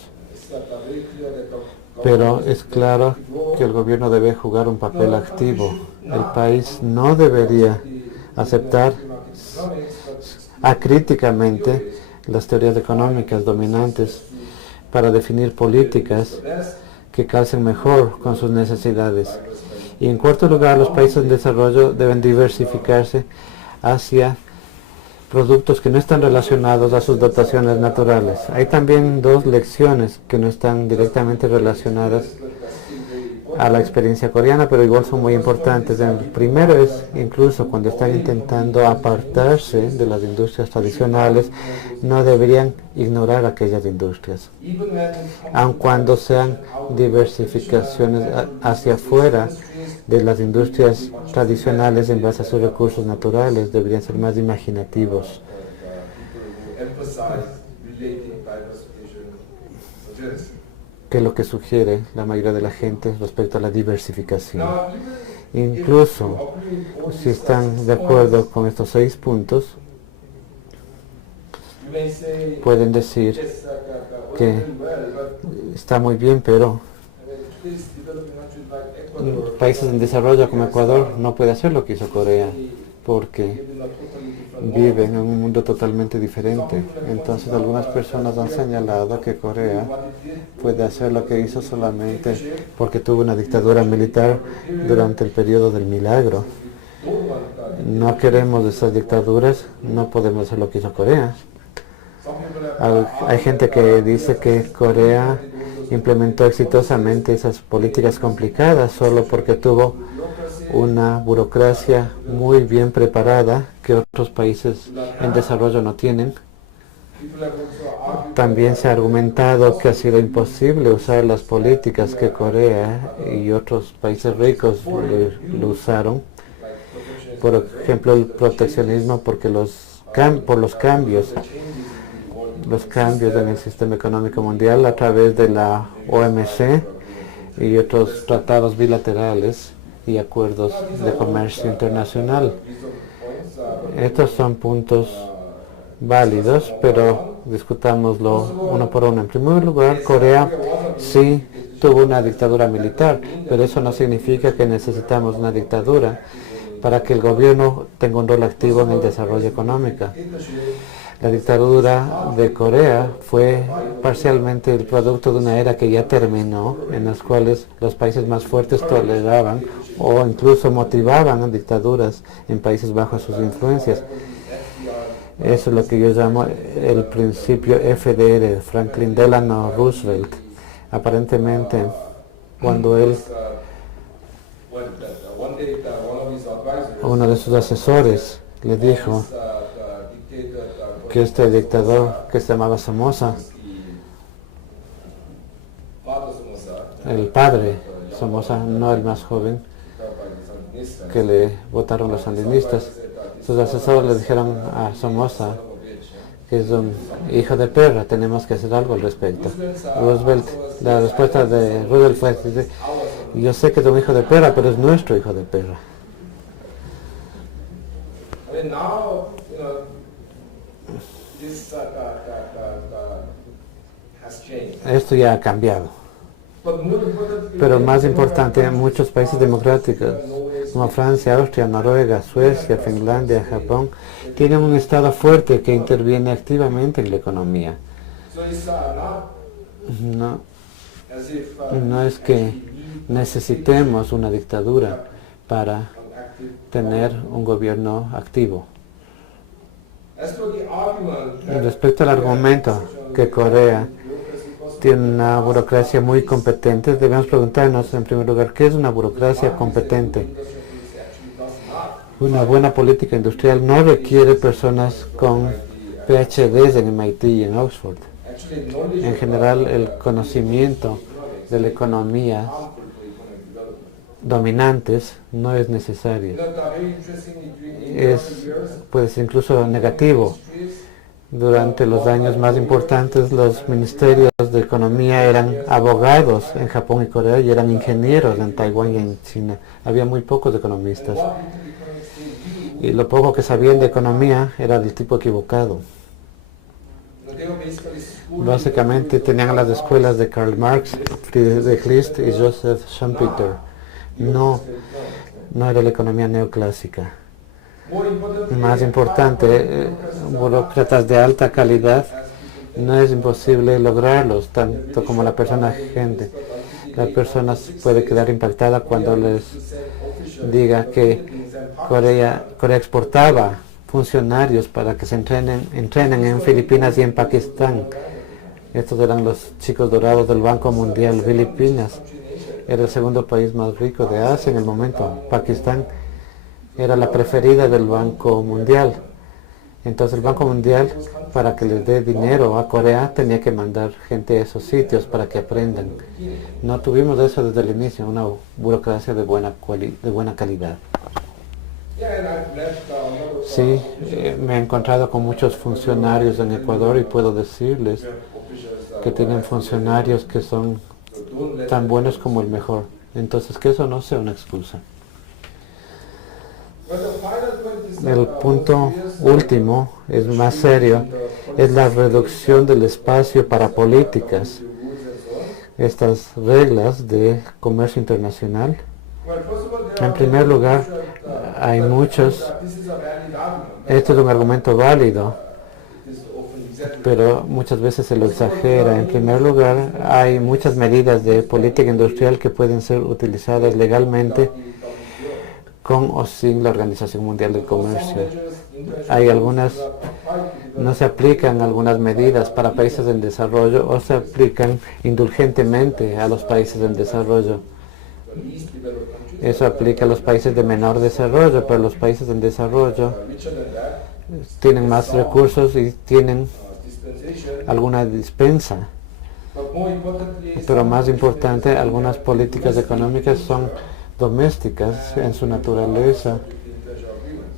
pero es claro que el gobierno debe jugar un papel activo. El país no debería aceptar acríticamente las teorías económicas dominantes para definir políticas que calcen mejor con sus necesidades. Y en cuarto lugar, los países en desarrollo deben diversificarse hacia productos que no están relacionados a sus dotaciones naturales. Hay también dos lecciones que no están directamente relacionadas a la experiencia coreana, pero igual son muy importantes. El primero es, incluso cuando están intentando apartarse de las industrias tradicionales, no deberían ignorar aquellas industrias, aun cuando sean diversificaciones hacia afuera de las industrias tradicionales en base a sus recursos naturales. Deberían ser más imaginativos. Que lo que sugiere la mayoría de la gente respecto a la diversificación. Incluso si están de acuerdo con estos 6 puntos, pueden decir que está muy bien, pero países en desarrollo como Ecuador no puede hacer lo que hizo Corea, porque viven en un mundo totalmente diferente. Entonces algunas personas han señalado que Corea puede hacer lo que hizo solamente porque tuvo una dictadura militar durante el periodo del milagro. No queremos esas dictaduras, no podemos hacer lo que hizo Corea. Hay gente que dice que Corea implementó exitosamente esas políticas complicadas solo porque tuvo una burocracia muy bien preparada que otros países en desarrollo no tienen. También se ha argumentado que ha sido imposible usar las políticas que Corea y otros países ricos lo usaron. Por ejemplo, el proteccionismo, porque por los cambios en el sistema económico mundial a través de la OMC y otros tratados bilaterales y acuerdos de comercio internacional. Estos son puntos válidos, pero discutámoslo uno por uno. En primer lugar, Corea sí tuvo una dictadura militar, pero eso no significa que necesitamos una dictadura para que el gobierno tenga un rol activo en el desarrollo económico. La dictadura de Corea fue parcialmente el producto de una era que ya terminó, en las cuales los países más fuertes toleraban o incluso motivaban a dictaduras en países bajo sus influencias. Eso es lo que yo llamo el principio FDR, Franklin Delano Roosevelt. Aparentemente, cuando uno de sus asesores le dijo que este dictador que se llamaba Somoza, el padre Somoza, no el más joven, que le votaron los sandinistas, sus asesores le dijeron a Somoza que es un hijo de perra, tenemos que hacer algo al respecto. La respuesta de Roosevelt fue: yo sé que es un hijo de perra, pero es nuestro hijo de perra. Esto ya ha cambiado. Pero más importante, muchos países democráticos como Francia, Austria, Noruega, Suecia, Finlandia, Japón, tienen un Estado fuerte que interviene activamente en la economía. No es que necesitemos una dictadura para tener un gobierno activo. Respecto al argumento que Corea tiene una burocracia muy competente, debemos preguntarnos en primer lugar, ¿qué es una burocracia competente? Una buena política industrial no requiere personas con PhDs en MIT y en Oxford. En general, el conocimiento de la economía dominantes no es necesario. Puede ser incluso negativo. Durante los años más importantes, los ministerios de economía eran abogados en Japón y Corea y eran ingenieros en Taiwán y en China. Había muy pocos economistas. Y lo poco que sabían de economía era del tipo equivocado. Básicamente tenían las escuelas de Karl Marx, Friedrich List y Joseph Schumpeter. No era la economía neoclásica. Más importante, burócratas de alta calidad, no es imposible lograrlos, tanto como la persona agente. La persona puede quedar impactada cuando les diga que Corea exportaba funcionarios para que se entrenen en Filipinas y en Pakistán. Estos eran los chicos dorados del Banco Mundial. Filipinas era el segundo país más rico de Asia en el momento. Pakistán era la preferida del Banco Mundial. Entonces el Banco Mundial, para que les dé dinero a Corea, tenía que mandar gente a esos sitios para que aprendan. No tuvimos eso desde el inicio, una burocracia de buena calidad. Sí, me he encontrado con muchos funcionarios en Ecuador y puedo decirles que tienen funcionarios que son tan buenos como el mejor. Entonces, que eso no sea una excusa. El punto último, es más serio, es la reducción del espacio para políticas. Estas reglas de comercio internacional, en primer lugar, hay muchos, esto es un argumento válido, pero muchas veces se lo exagera. En primer lugar, hay muchas medidas de política industrial que pueden ser utilizadas legalmente con o sin la Organización Mundial del Comercio. Hay algunas, no se aplican algunas medidas para países en desarrollo o se aplican indulgentemente a los países en desarrollo. Eso aplica a los países de menor desarrollo, pero los países en desarrollo tienen más recursos y tienen alguna dispensa. Pero más importante, algunas políticas económicas son domésticas en su naturaleza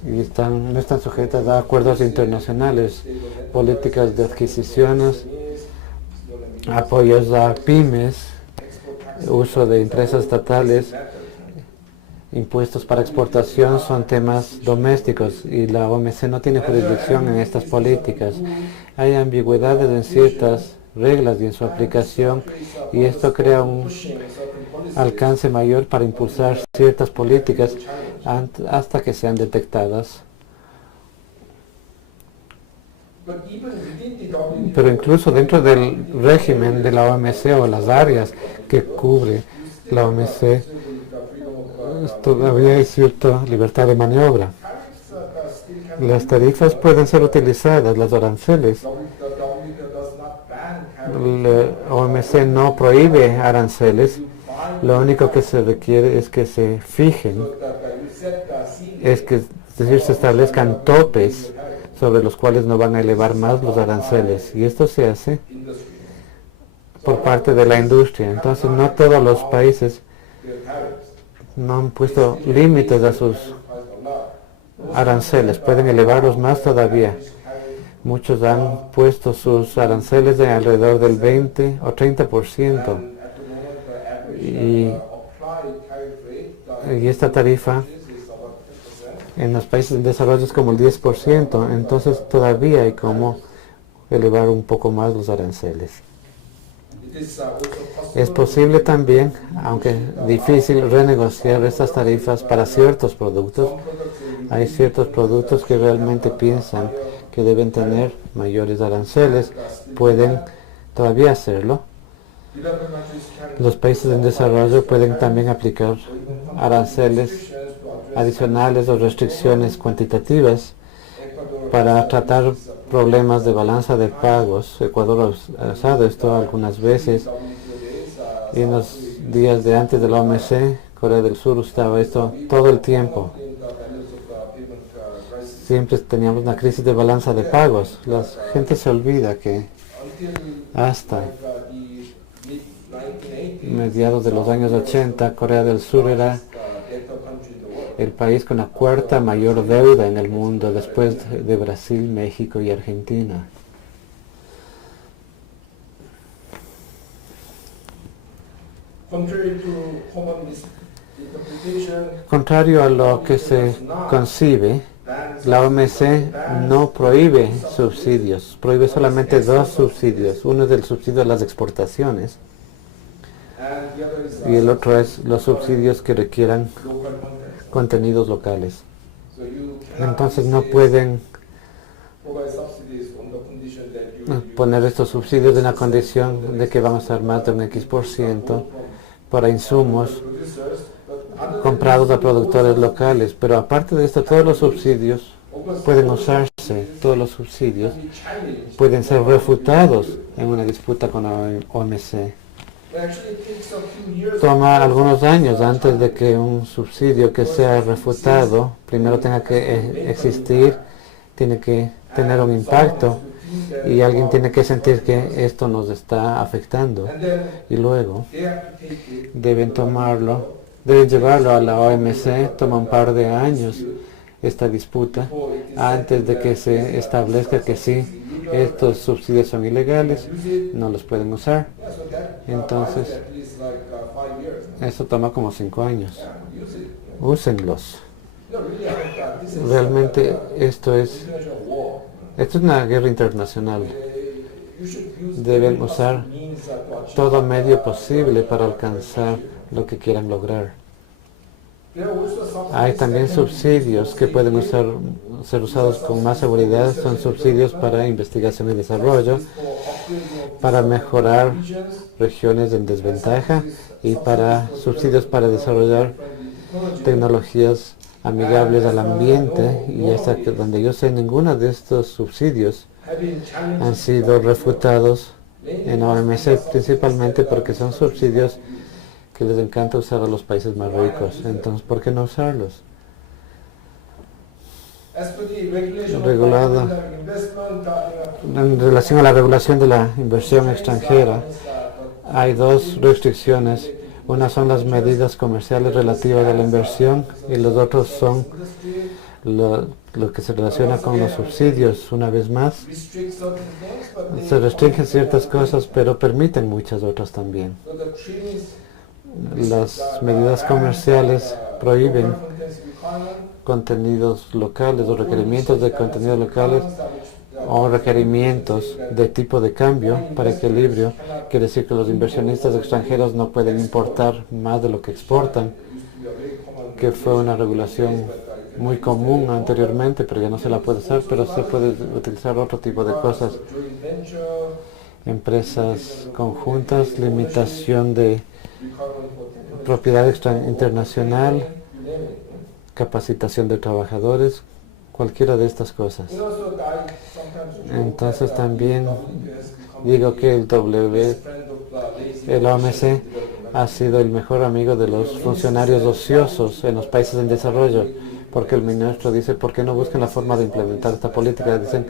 y no están sujetas a acuerdos internacionales, políticas de adquisiciones, apoyos a pymes, uso de empresas estatales, impuestos para exportación son temas domésticos y la OMC no tiene jurisdicción en estas políticas. Hay ambigüedades en ciertas reglas y en su aplicación y esto crea un alcance mayor para impulsar ciertas políticas hasta que sean detectadas. Pero incluso dentro del régimen de la OMC o las áreas que cubre la OMC, todavía hay cierta libertad de maniobra. Las tarifas pueden ser utilizadas, las aranceles. La OMC no prohíbe aranceles, lo único que se requiere es que se fijen, es decir, se establezcan topes sobre los cuales no van a elevar más los aranceles, y esto se hace por parte de la industria. Entonces no todos los países no han puesto límites a sus aranceles, pueden elevarlos más todavía. Muchos han puesto sus aranceles de alrededor del 20 o 30%. Y esta tarifa en los países en desarrollo es como el 10%. Entonces todavía hay como elevar un poco más los aranceles. Es posible también, aunque difícil, renegociar estas tarifas para ciertos productos. Hay ciertos productos que realmente piensan que deben tener mayores aranceles, pueden todavía hacerlo. Los países en desarrollo pueden también aplicar aranceles adicionales o restricciones cuantitativas para tratar problemas de balanza de pagos. Ecuador ha usado esto algunas veces y en los días de antes de la OMC, Corea del Sur usaba esto todo el tiempo. Siempre teníamos una crisis de balanza de pagos. La gente se olvida que hasta mediados de los años 80, Corea del Sur era el país con la cuarta mayor deuda en el mundo, después de Brasil, México y Argentina. Contrario a lo que se concibe, la OMC no prohíbe subsidios, prohíbe solamente dos subsidios. Uno es el subsidio a las exportaciones y el otro es los subsidios que requieran contenidos locales. Entonces no pueden poner estos subsidios en la condición de que van a ser más de un X% para insumos comprados a productores locales. Pero aparte de esto, todos los subsidios pueden usarse, todos los subsidios pueden ser refutados en una disputa con la OMC. Toma algunos años antes de que un subsidio que sea refutado primero tenga que existir, tiene que tener un impacto y alguien tiene que sentir que esto nos está afectando y luego deben llevarlo a la OMC. Toma un par de años esta disputa antes de que se establezca que sí, estos subsidios son ilegales, no los pueden usar. Entonces, eso toma como 5 años. Úsenlos. Realmente esto es una guerra internacional. Deben usar todo medio posible para alcanzar lo que quieran lograr. Hay también subsidios que pueden ser usados con más seguridad. Son subsidios para investigación y desarrollo, para mejorar regiones en desventaja y para subsidios para desarrollar tecnologías amigables al ambiente. Y hasta que donde yo sé, ninguno de estos subsidios han sido refutados en la OMC, principalmente porque son subsidios que les encanta usar a los países más ricos. Entonces, ¿por qué no usarlos? En relación a la regulación de la inversión extranjera, hay 2 restricciones. Una son las medidas comerciales relativas a la inversión y los otros son lo que se relaciona con los subsidios. Una vez más, se restringen ciertas cosas, pero permiten muchas otras también. Las medidas comerciales prohíben contenidos locales o requerimientos de contenidos locales o requerimientos de tipo de cambio para equilibrio. Quiere decir que los inversionistas extranjeros no pueden importar más de lo que exportan, que fue una regulación muy común anteriormente, pero ya no se la puede usar, pero se puede utilizar otro tipo de cosas. Empresas conjuntas, limitación de propiedad internacional, capacitación de trabajadores, cualquiera de estas cosas. Entonces también digo que el OMC ha sido el mejor amigo de los funcionarios ociosos en los países en desarrollo, porque el ministro dice, ¿por qué no buscan la forma de implementar esta política? Dicen,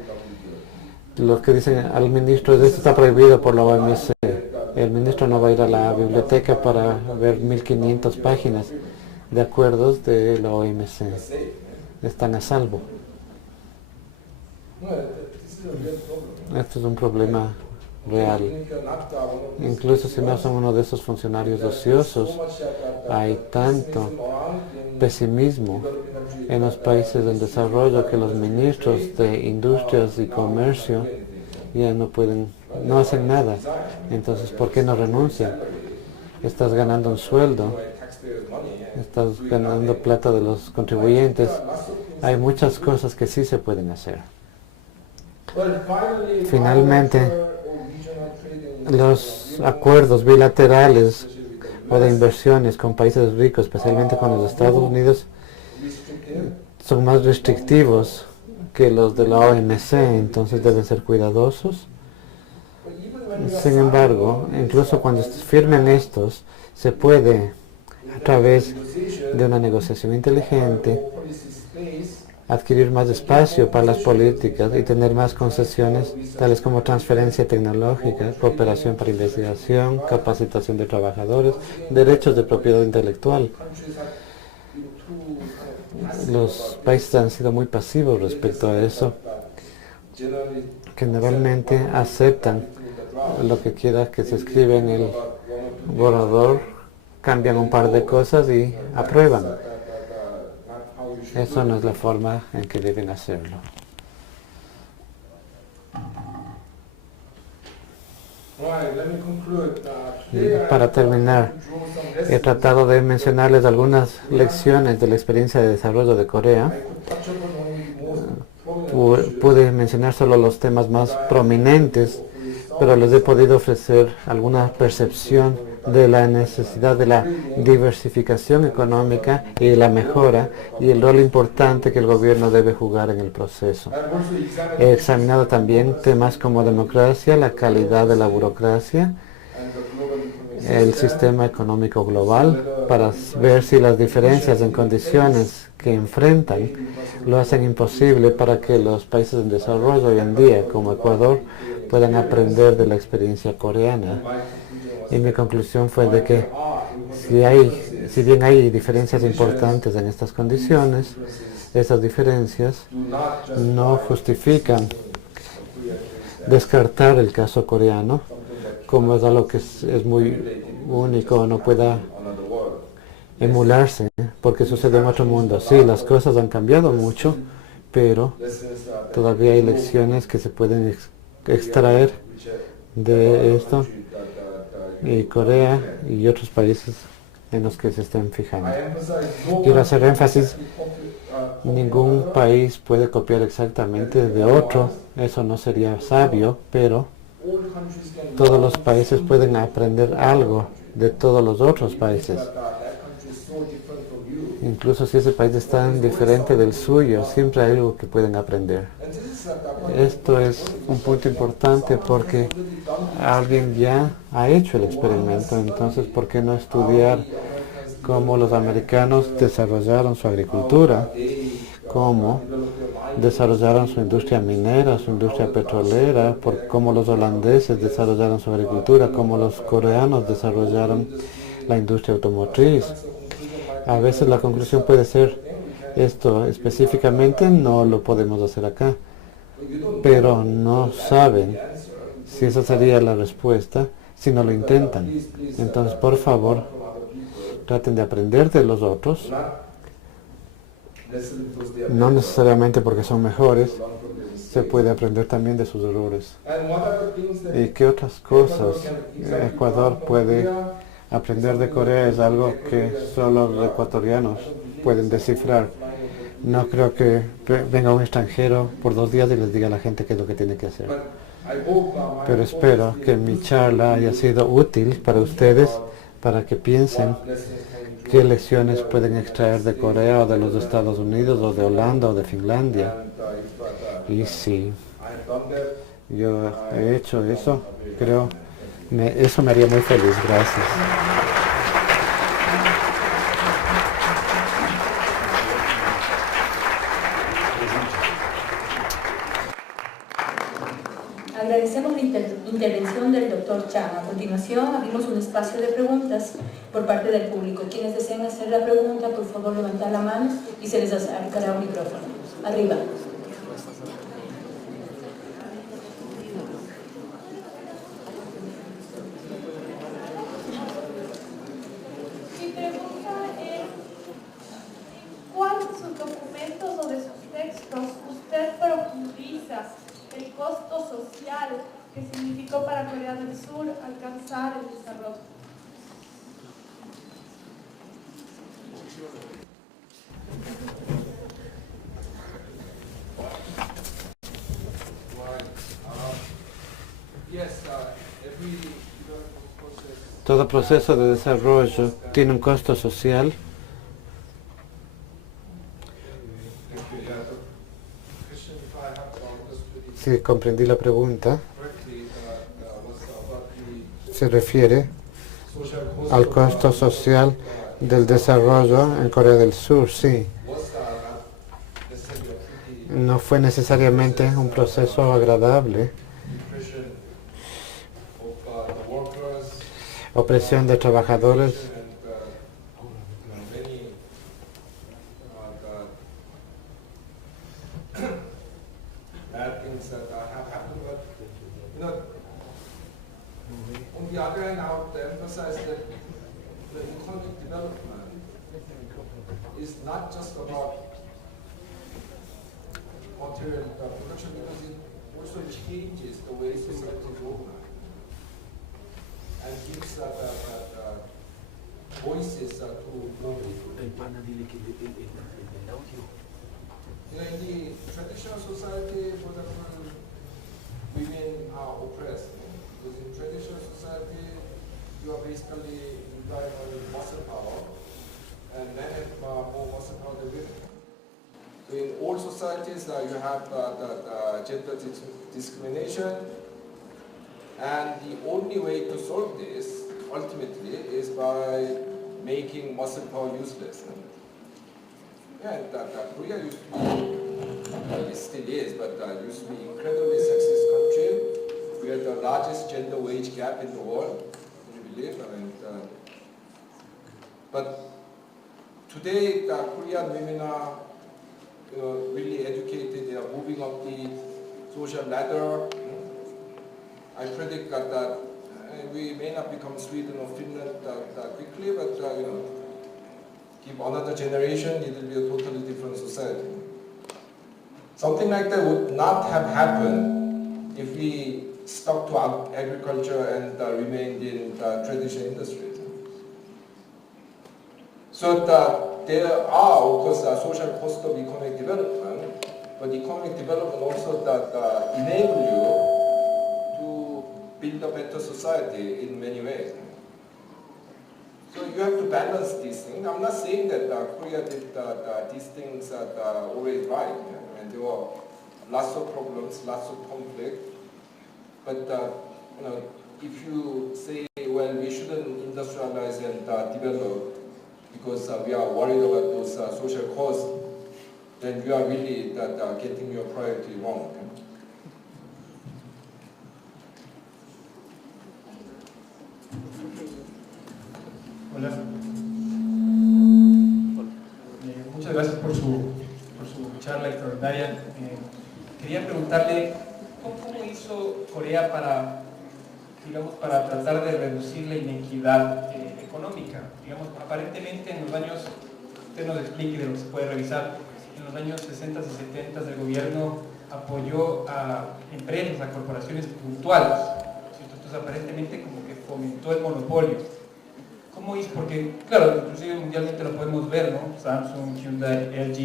los que dicen al ministro, esto está prohibido por la OMC. El ministro no va a ir a la biblioteca para ver 1500 páginas de acuerdos de la OMC. Están a salvo. Esto es un problema real. Incluso si no son uno de esos funcionarios ociosos, hay tanto pesimismo en los países en desarrollo que los ministros de industrias y comercio ya no hacen nada. Entonces, ¿por qué no renuncian? Estás ganando un sueldo, estás ganando plata de los contribuyentes. Hay muchas cosas que sí se pueden hacer. Finalmente, los acuerdos bilaterales o de inversiones con países ricos, especialmente con los Estados Unidos, son más restrictivos que los de la OMC, entonces deben ser cuidadosos. Sin embargo, incluso cuando firmen estos, se puede, a través de una negociación inteligente, adquirir más espacio para las políticas y tener más concesiones, tales como transferencia tecnológica, cooperación para investigación, capacitación de trabajadores, derechos de propiedad intelectual. Los países han sido muy pasivos respecto a eso. Generalmente aceptan lo que quiera que se escribe en el borrador, cambian un par de cosas y aprueban. Eso no es la forma en que deben hacerlo. Para terminar, he tratado de mencionarles algunas lecciones de la experiencia de desarrollo de Corea. Pude mencionar solo los temas más prominentes, pero les he podido ofrecer alguna percepción de la necesidad de la diversificación económica y la mejora y el rol importante que el gobierno debe jugar en el proceso. He examinado también temas como democracia, la calidad de la burocracia, el sistema económico global, para ver si las diferencias en condiciones que enfrentan lo hacen imposible para que los países en desarrollo hoy en día, como Ecuador, puedan aprender de la experiencia coreana. Y mi conclusión fue de que si bien hay diferencias importantes en estas condiciones, esas diferencias no justifican descartar el caso coreano como es algo que es muy único, no pueda emularse, porque sucede en otro mundo. Sí, las cosas han cambiado mucho, pero todavía hay lecciones que se pueden extraer de esto, y Corea y otros países en los que se estén fijando. Quiero hacer énfasis, ningún país puede copiar exactamente de otro, eso no sería sabio, pero todos los países pueden aprender algo de todos los otros países. Incluso si ese país es tan diferente del suyo, siempre hay algo que pueden aprender. Esto es un punto importante porque alguien ya ha hecho el experimento, entonces ¿por qué no estudiar cómo los americanos desarrollaron su agricultura, cómo desarrollaron su industria minera, su industria petrolera, cómo los holandeses desarrollaron su agricultura, cómo los coreanos desarrollaron la industria automotriz? A veces la conclusión puede ser, esto específicamente no lo podemos hacer acá, pero no saben si esa sería la respuesta si no lo intentan. Entonces, por favor, traten de aprender de los otros, no necesariamente porque son mejores, se puede aprender también de sus errores. ¿Y qué otras cosas Ecuador puede aprender de Corea? Es algo que solo los ecuatorianos pueden descifrar. No creo que venga un extranjero por 2 días y les diga a la gente qué es lo que tiene que hacer. Pero espero que mi charla haya sido útil para ustedes, para que piensen qué lecciones pueden extraer de Corea o de los Estados Unidos o de Holanda o de Finlandia. Y si yo he hecho eso, creo eso me haría muy feliz. Gracias. Agradecemos la intervención del Dr. Chan. A continuación, abrimos un espacio de preguntas por parte del público. Quienes deseen hacer la pregunta, por favor, levantar la mano y se les acercará un micrófono. Arriba. Mi pregunta es, ¿cuál de sus documentos o de sus textos usted profundiza el costo social que significó para Corea del Sur alcanzar el desarrollo? Todo proceso de desarrollo tiene un costo social. Si comprendí la pregunta, se refiere al costo social del desarrollo en Corea del Sur. Sí. No fue necesariamente un proceso agradable. Opresión de trabajadores, on the other hand, I have to emphasize that the economic development is not just about material production, because it also changes the way society is organized and gives voices to more people. In the traditional society, for example, women are oppressed. Because in traditional society, you are basically relying on muscle power, and men have more muscle power than women. So in all societies, you have the gender discrimination, and the only way to solve this, ultimately, is by making muscle power useless. Yeah, Korea used to be, it still is, but used to be incredibly sexist country. We had the largest gender wage gap in the world, I believe. But today, the Korean women are really educated. They are moving up the social ladder. I predict that we may not become Sweden or Finland quickly, but give another generation, it will be a totally different society. Something like that would not have happened if we stuck to agriculture and remained in the traditional industries. So there are, of course, social costs of economic development, but economic development also enable you to build a better society in many ways. So you have to balance these things. I'm not saying that Korea did these things always right. And there were lots of problems, lots of conflict. But if you say, well, we shouldn't industrialize and develop because we are worried about those social costs, then you are really getting your priority wrong. Hola. Muchas gracias por su charla extraordinaria. Quería preguntarle, ¿cómo hizo Corea para tratar de reducir la inequidad económica? Digamos, aparentemente en los años, usted nos explique de lo que se puede revisar, en los años 60 y 70 el gobierno apoyó a empresas, a corporaciones puntuales, ¿cierto? Entonces aparentemente como que fomentó el monopolio. ¿Cómo hizo? Porque, claro, inclusive mundialmente lo podemos ver, ¿no? Samsung, Hyundai, LG,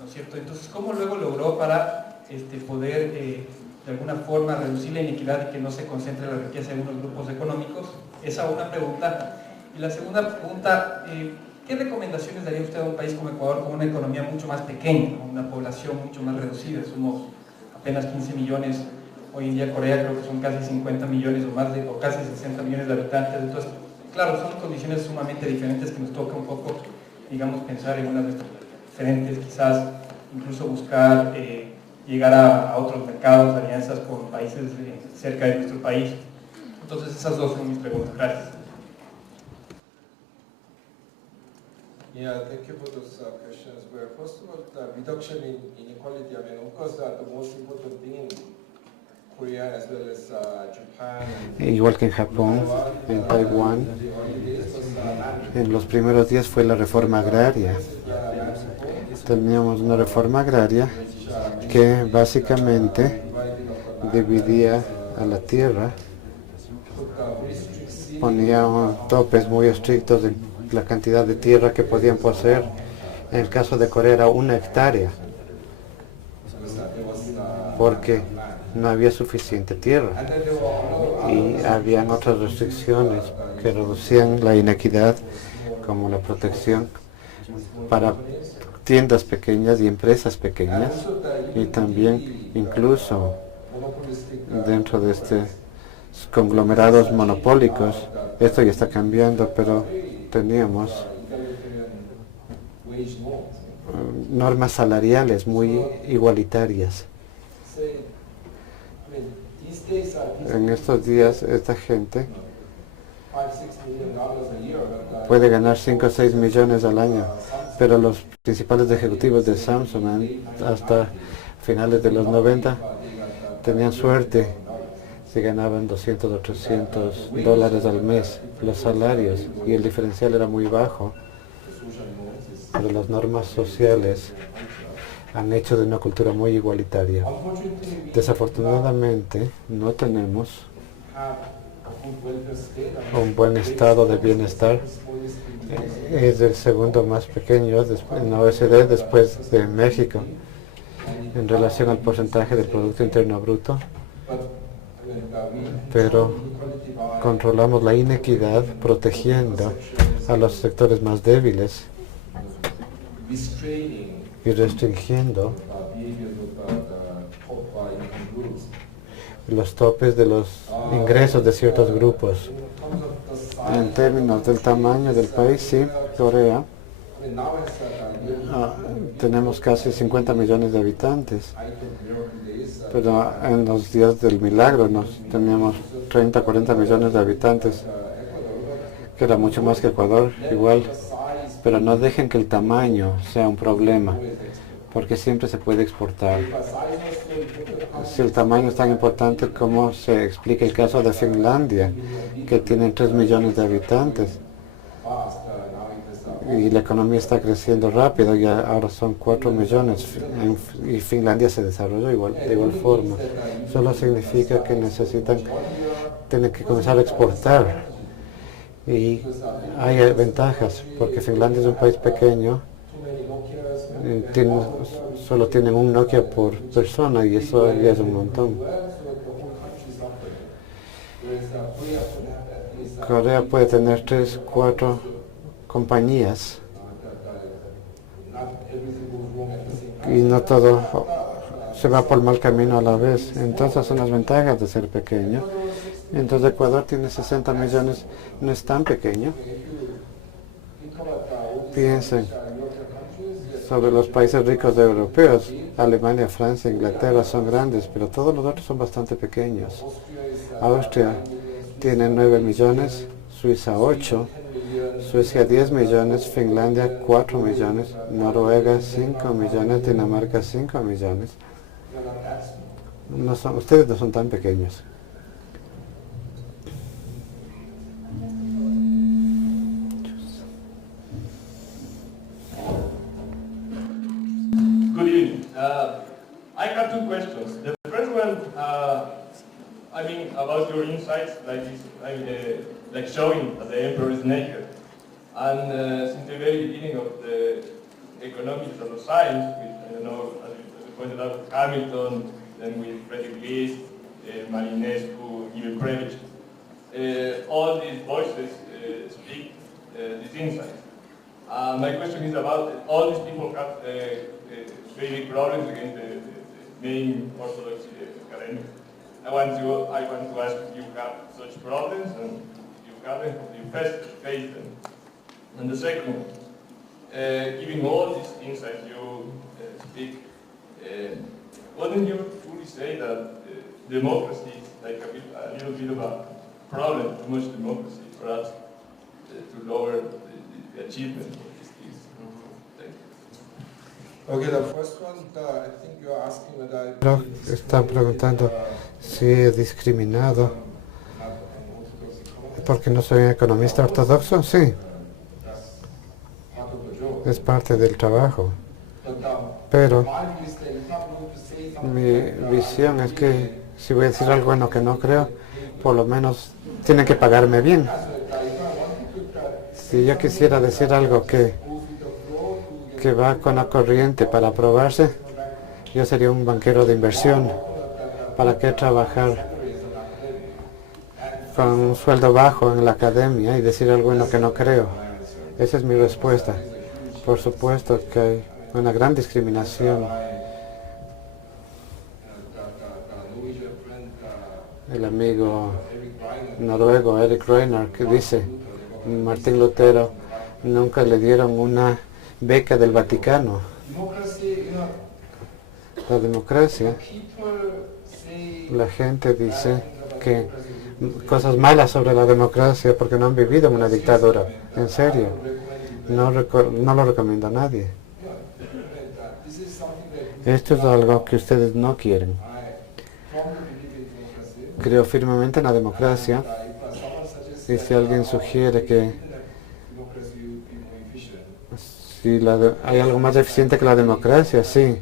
¿no es cierto? Entonces, ¿cómo luego logró para poder, de alguna forma, reducir la inequidad y que no se concentre la riqueza en unos grupos económicos? Esa es una pregunta. Y la segunda pregunta, ¿qué recomendaciones daría usted a un país como Ecuador con una economía mucho más pequeña, con una población mucho más reducida? Somos apenas 15 millones, hoy en día Corea creo que son casi 50 millones o más, o casi 60 millones de habitantes. Entonces, claro, son condiciones sumamente diferentes que nos toca un poco, digamos, pensar en unas diferentes, quizás incluso buscar llegar a otros mercados, alianzas con países cerca de nuestro país. Entonces esas dos son mis preguntas. Gracias. Yeah, thank you for those questions. Well, first of all, the reduction in inequality, I mean, of course, the most important thing in Korea as well as Japan. Igual que en Japón, en Taiwán, en los primeros días fue la reforma agraria. Teníamos una reforma agraria que básicamente dividía a la tierra, ponía topes muy estrictos de la cantidad de tierra que podían poseer. En el caso de Corea era 1 hectárea, porque no había suficiente tierra y habían otras restricciones que reducían la inequidad, como la protección para tiendas pequeñas y empresas pequeñas, y también incluso dentro de estos conglomerados monopólicos. Esto ya está cambiando, pero teníamos normas salariales muy igualitarias. En estos días esta gente puede ganar 5 o 6 millones al año, pero los principales ejecutivos de Samsung hasta finales de los 90 tenían suerte si ganaban 200 o 300 dólares al mes los salarios, y el diferencial era muy bajo. Pero las normas sociales han hecho de una cultura muy igualitaria. Desafortunadamente no tenemos un buen estado de bienestar. Es el segundo más pequeño en la OECD después de México en relación al porcentaje del Producto Interno Bruto, pero controlamos la inequidad protegiendo a los sectores más débiles y restringiendo los topes de los ingresos de ciertos grupos. En términos del tamaño del país, sí, Corea, tenemos casi 50 millones de habitantes, pero en los días del milagro teníamos 30, 40 millones de habitantes, que era mucho más que Ecuador, igual. Pero no dejen que el tamaño sea un problema, porque siempre se puede exportar. Si el tamaño es tan importante, como se explica el caso de Finlandia, que tiene 3 millones de habitantes, y la economía está creciendo rápido, y ahora son 4 millones, y Finlandia se desarrolló de igual forma. Solo significa que tienen que comenzar a exportar. Y hay ventajas, porque Finlandia es un país pequeño, solo tienen un Nokia por persona, y eso ya es un montón. Corea puede tener 3, 4 compañías, y no todo se va por mal camino a la vez. Entonces son las ventajas de ser pequeño. Entonces Ecuador tiene 60 millones, no es tan pequeño. Piensen sobre los países ricos europeos. Alemania, Francia, Inglaterra son grandes, pero todos los otros son bastante pequeños. Austria tiene 9 millones, Suiza 8, Suecia 10 millones, Finlandia 4 millones, Noruega 5 millones, Dinamarca 5 millones. Ustedes no son tan pequeños. Good evening. I have 2 questions. The first one, about your insights, like showing that the emperor is naked. And since the very beginning of the economics of science, with, as you pointed out, Hamilton, then with Frederick List, Marinescu, even Krevich, all these voices speak these insights. My question is about all these people have very big problems against the main Orthodox academics. I want to ask if you have such problems, and if you haven't, you face them. And the second, giving all these insights you speak, wouldn't you truly say that democracy is like a little bit of a problem, too much democracy, perhaps to lower the achievement of these things? Thank you. Okay, the first one, I think you are asking whether Está preguntando si he discriminado porque no soy un economista ortodoxo. Sí, es parte del trabajo. Pero mi visión es que si voy a decir algo en lo que no creo, por lo menos tienen que pagarme bien. Si yo quisiera decir algo que va con la corriente para aprobarse, yo sería un banquero de inversión. ¿Para qué trabajar con un sueldo bajo en la academia y decir algo en lo que no creo? Esa es mi respuesta. Por supuesto que hay una gran discriminación. El amigo noruego Eric Reiner, que dice, Martín Lutero nunca le dieron una beca del Vaticano. La democracia, la gente dice que cosas malas sobre la democracia porque no han vivido en una dictadura. En serio, no lo recomiendo a nadie. Esto es algo que ustedes no quieren. Creo firmemente en la democracia, y si alguien sugiere que hay algo más eficiente que la democracia, sí.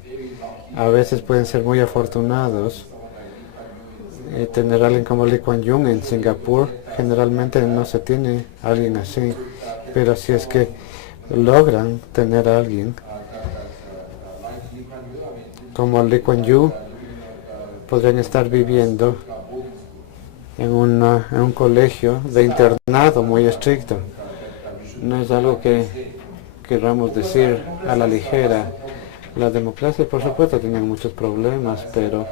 A veces pueden ser muy afortunados. Tener a alguien como Lee Kuan Yew en Singapur, generalmente no se tiene a alguien así. Pero si es que logran tener a alguien como Lee Kuan Yew, podrían estar viviendo en un colegio de internado muy estricto. No es algo que queramos decir a la ligera. La democracia, por supuesto, tiene muchos problemas, pero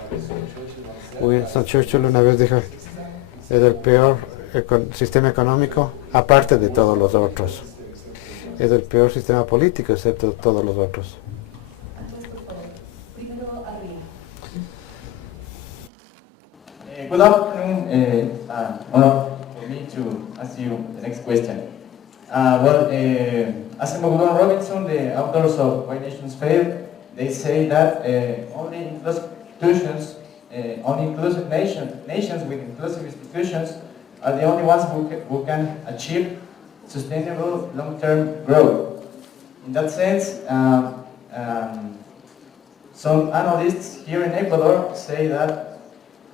Winston Churchill una vez dijo, es el peor sistema económico aparte de todos los otros. Es el peor sistema político excepto todos los otros. Good afternoon. Honor for me to ask you the next question. As Mogudon Robinson, the authors of Why Nations Fail, they say that only inclusive institutions, only inclusive nations with inclusive institutions are the only ones who can achieve sustainable long-term growth. In that sense, some analysts here in Ecuador say that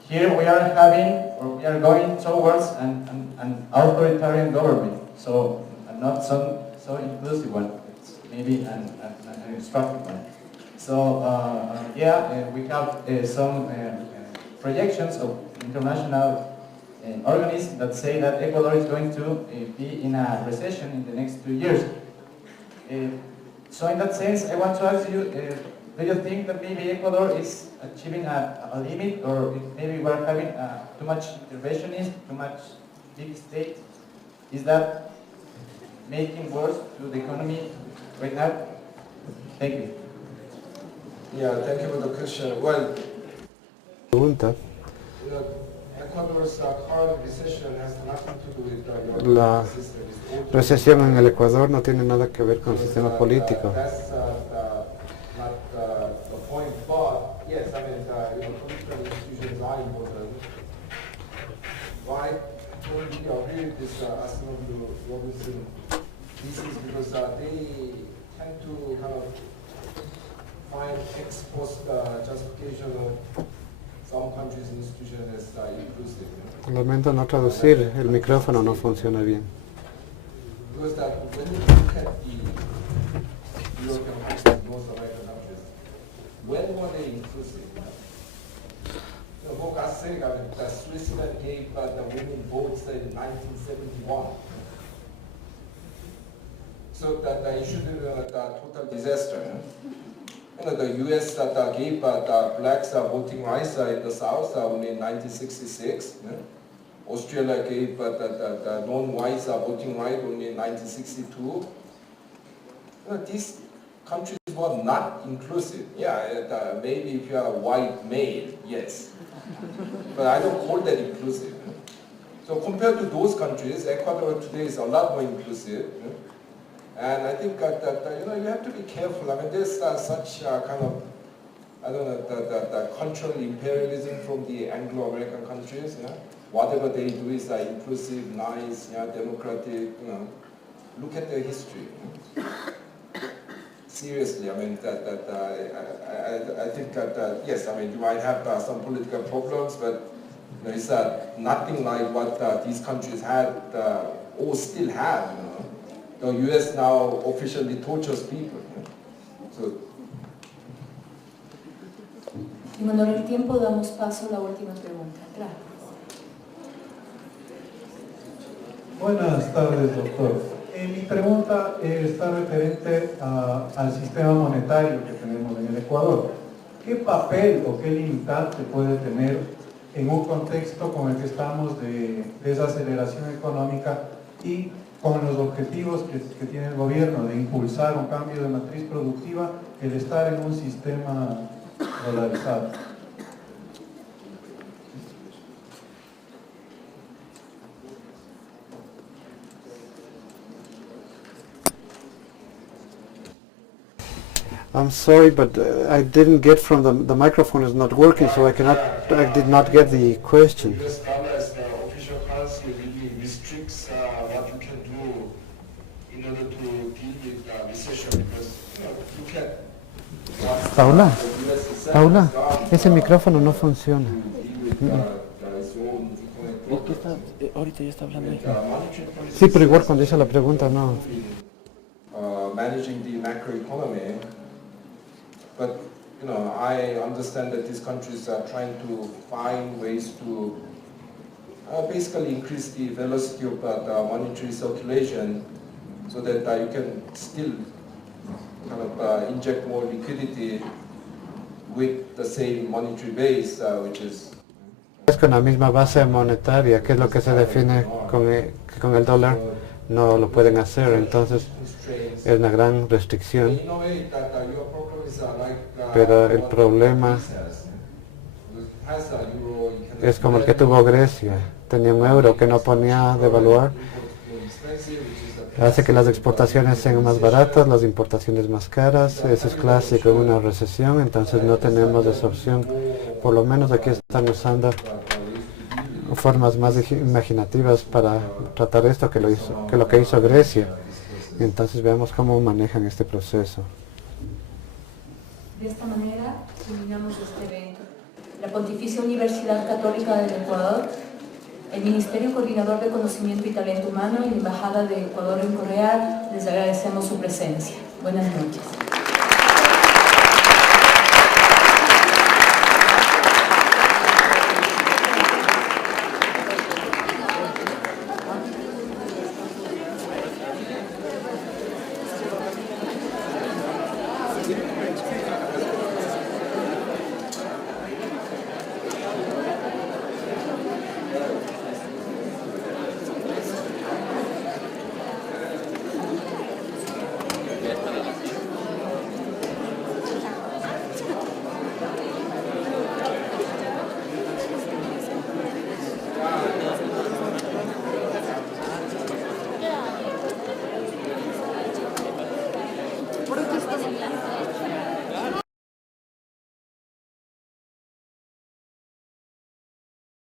here we are having, or we are going towards an authoritarian government, so not so inclusive one, it's maybe an obstructive one. So we have some projections of international organisms that say that Ecuador is going to be in a recession in the next 2 years. So in that sense, I want to ask you, do you think that maybe Ecuador is achieving a limit, or maybe we're having too much interventionism, too much big state? Is that making worse to the economy right now? Thank you. Yeah, thank you for the question. Well, Pregunta. Ecuador's current recession has nothing to do with La system. recesión en el Ecuador no tiene nada que ver con el sistema político. That's not the point, but yes, I mean, political institutions are important. Why I totally agree with this Asimovu Robinson thesis, because they tend to kind of find ex post justification of some countries' institutions as inclusive. Lamento no traducir, el micrófono no funciona bien. Because that when you look at the European countries, North American countries, when were they inclusive? For God's sake, I mean, Switzerland gave the women votes in 1971. So that it should be a total disaster. The U.S. gave the blacks voting rights in the South only in 1966. Australia gave the non-whites voting right only in 1962. These countries were not inclusive. Yeah, maybe if you are a white male, yes. But I don't call that inclusive. So compared to those countries, Ecuador today is a lot more inclusive. And I think that you have to be careful. I mean, there's such kind of, I don't know, the cultural imperialism from the Anglo-American countries. Whatever they do is inclusive, nice, democratic. Look at their history. Seriously, I mean, I think that yes, I mean, you might have some political problems, but it's nothing like what these countries had or still have. The U.S. now officially tortures people. So, En honor al tiempo, damos paso a la última pregunta. Claro. Buenas tardes, doctor. Mi pregunta está referente al sistema monetario que tenemos en el Ecuador. ¿Qué papel o qué limitante puede tener en un contexto como el que estamos de desaceleración económica y con los objetivos que tiene el gobierno de impulsar un cambio de matriz productiva, el estar en un sistema dolarizado? I'm sorry, but I didn't get from the microphone is not working, so I did not get the question. US dollar as the official currency really restricts what you can do in order to deal with recession, because you can. Paula, Paula, ese micrófono no funciona. Ahorita ya está hablando ahí. Sí, pero igual cuando hice la pregunta no. Managing the macroeconomy, but I understand that these countries are trying to find ways to basically increase the velocity of the monetary circulation so that you can still kind of inject more liquidity with the same monetary base, which is con la misma base monetaria, que es lo que se define con el dólar, no lo pueden hacer, entonces es una gran restricción. Pero el problema es como el que tuvo Grecia, tenía un euro que no podía devaluar, hace que las exportaciones sean más baratas, las importaciones más caras, eso es clásico en una recesión, entonces no tenemos esa opción. Por lo menos aquí están usando formas más imaginativas para tratar esto que lo que hizo Grecia. Entonces veamos cómo manejan este proceso. De esta manera terminamos este evento. La Pontificia Universidad Católica del Ecuador, el Ministerio Coordinador de Conocimiento y Talento Humano y la Embajada de Ecuador en Corea les agradecemos su presencia. Buenas noches.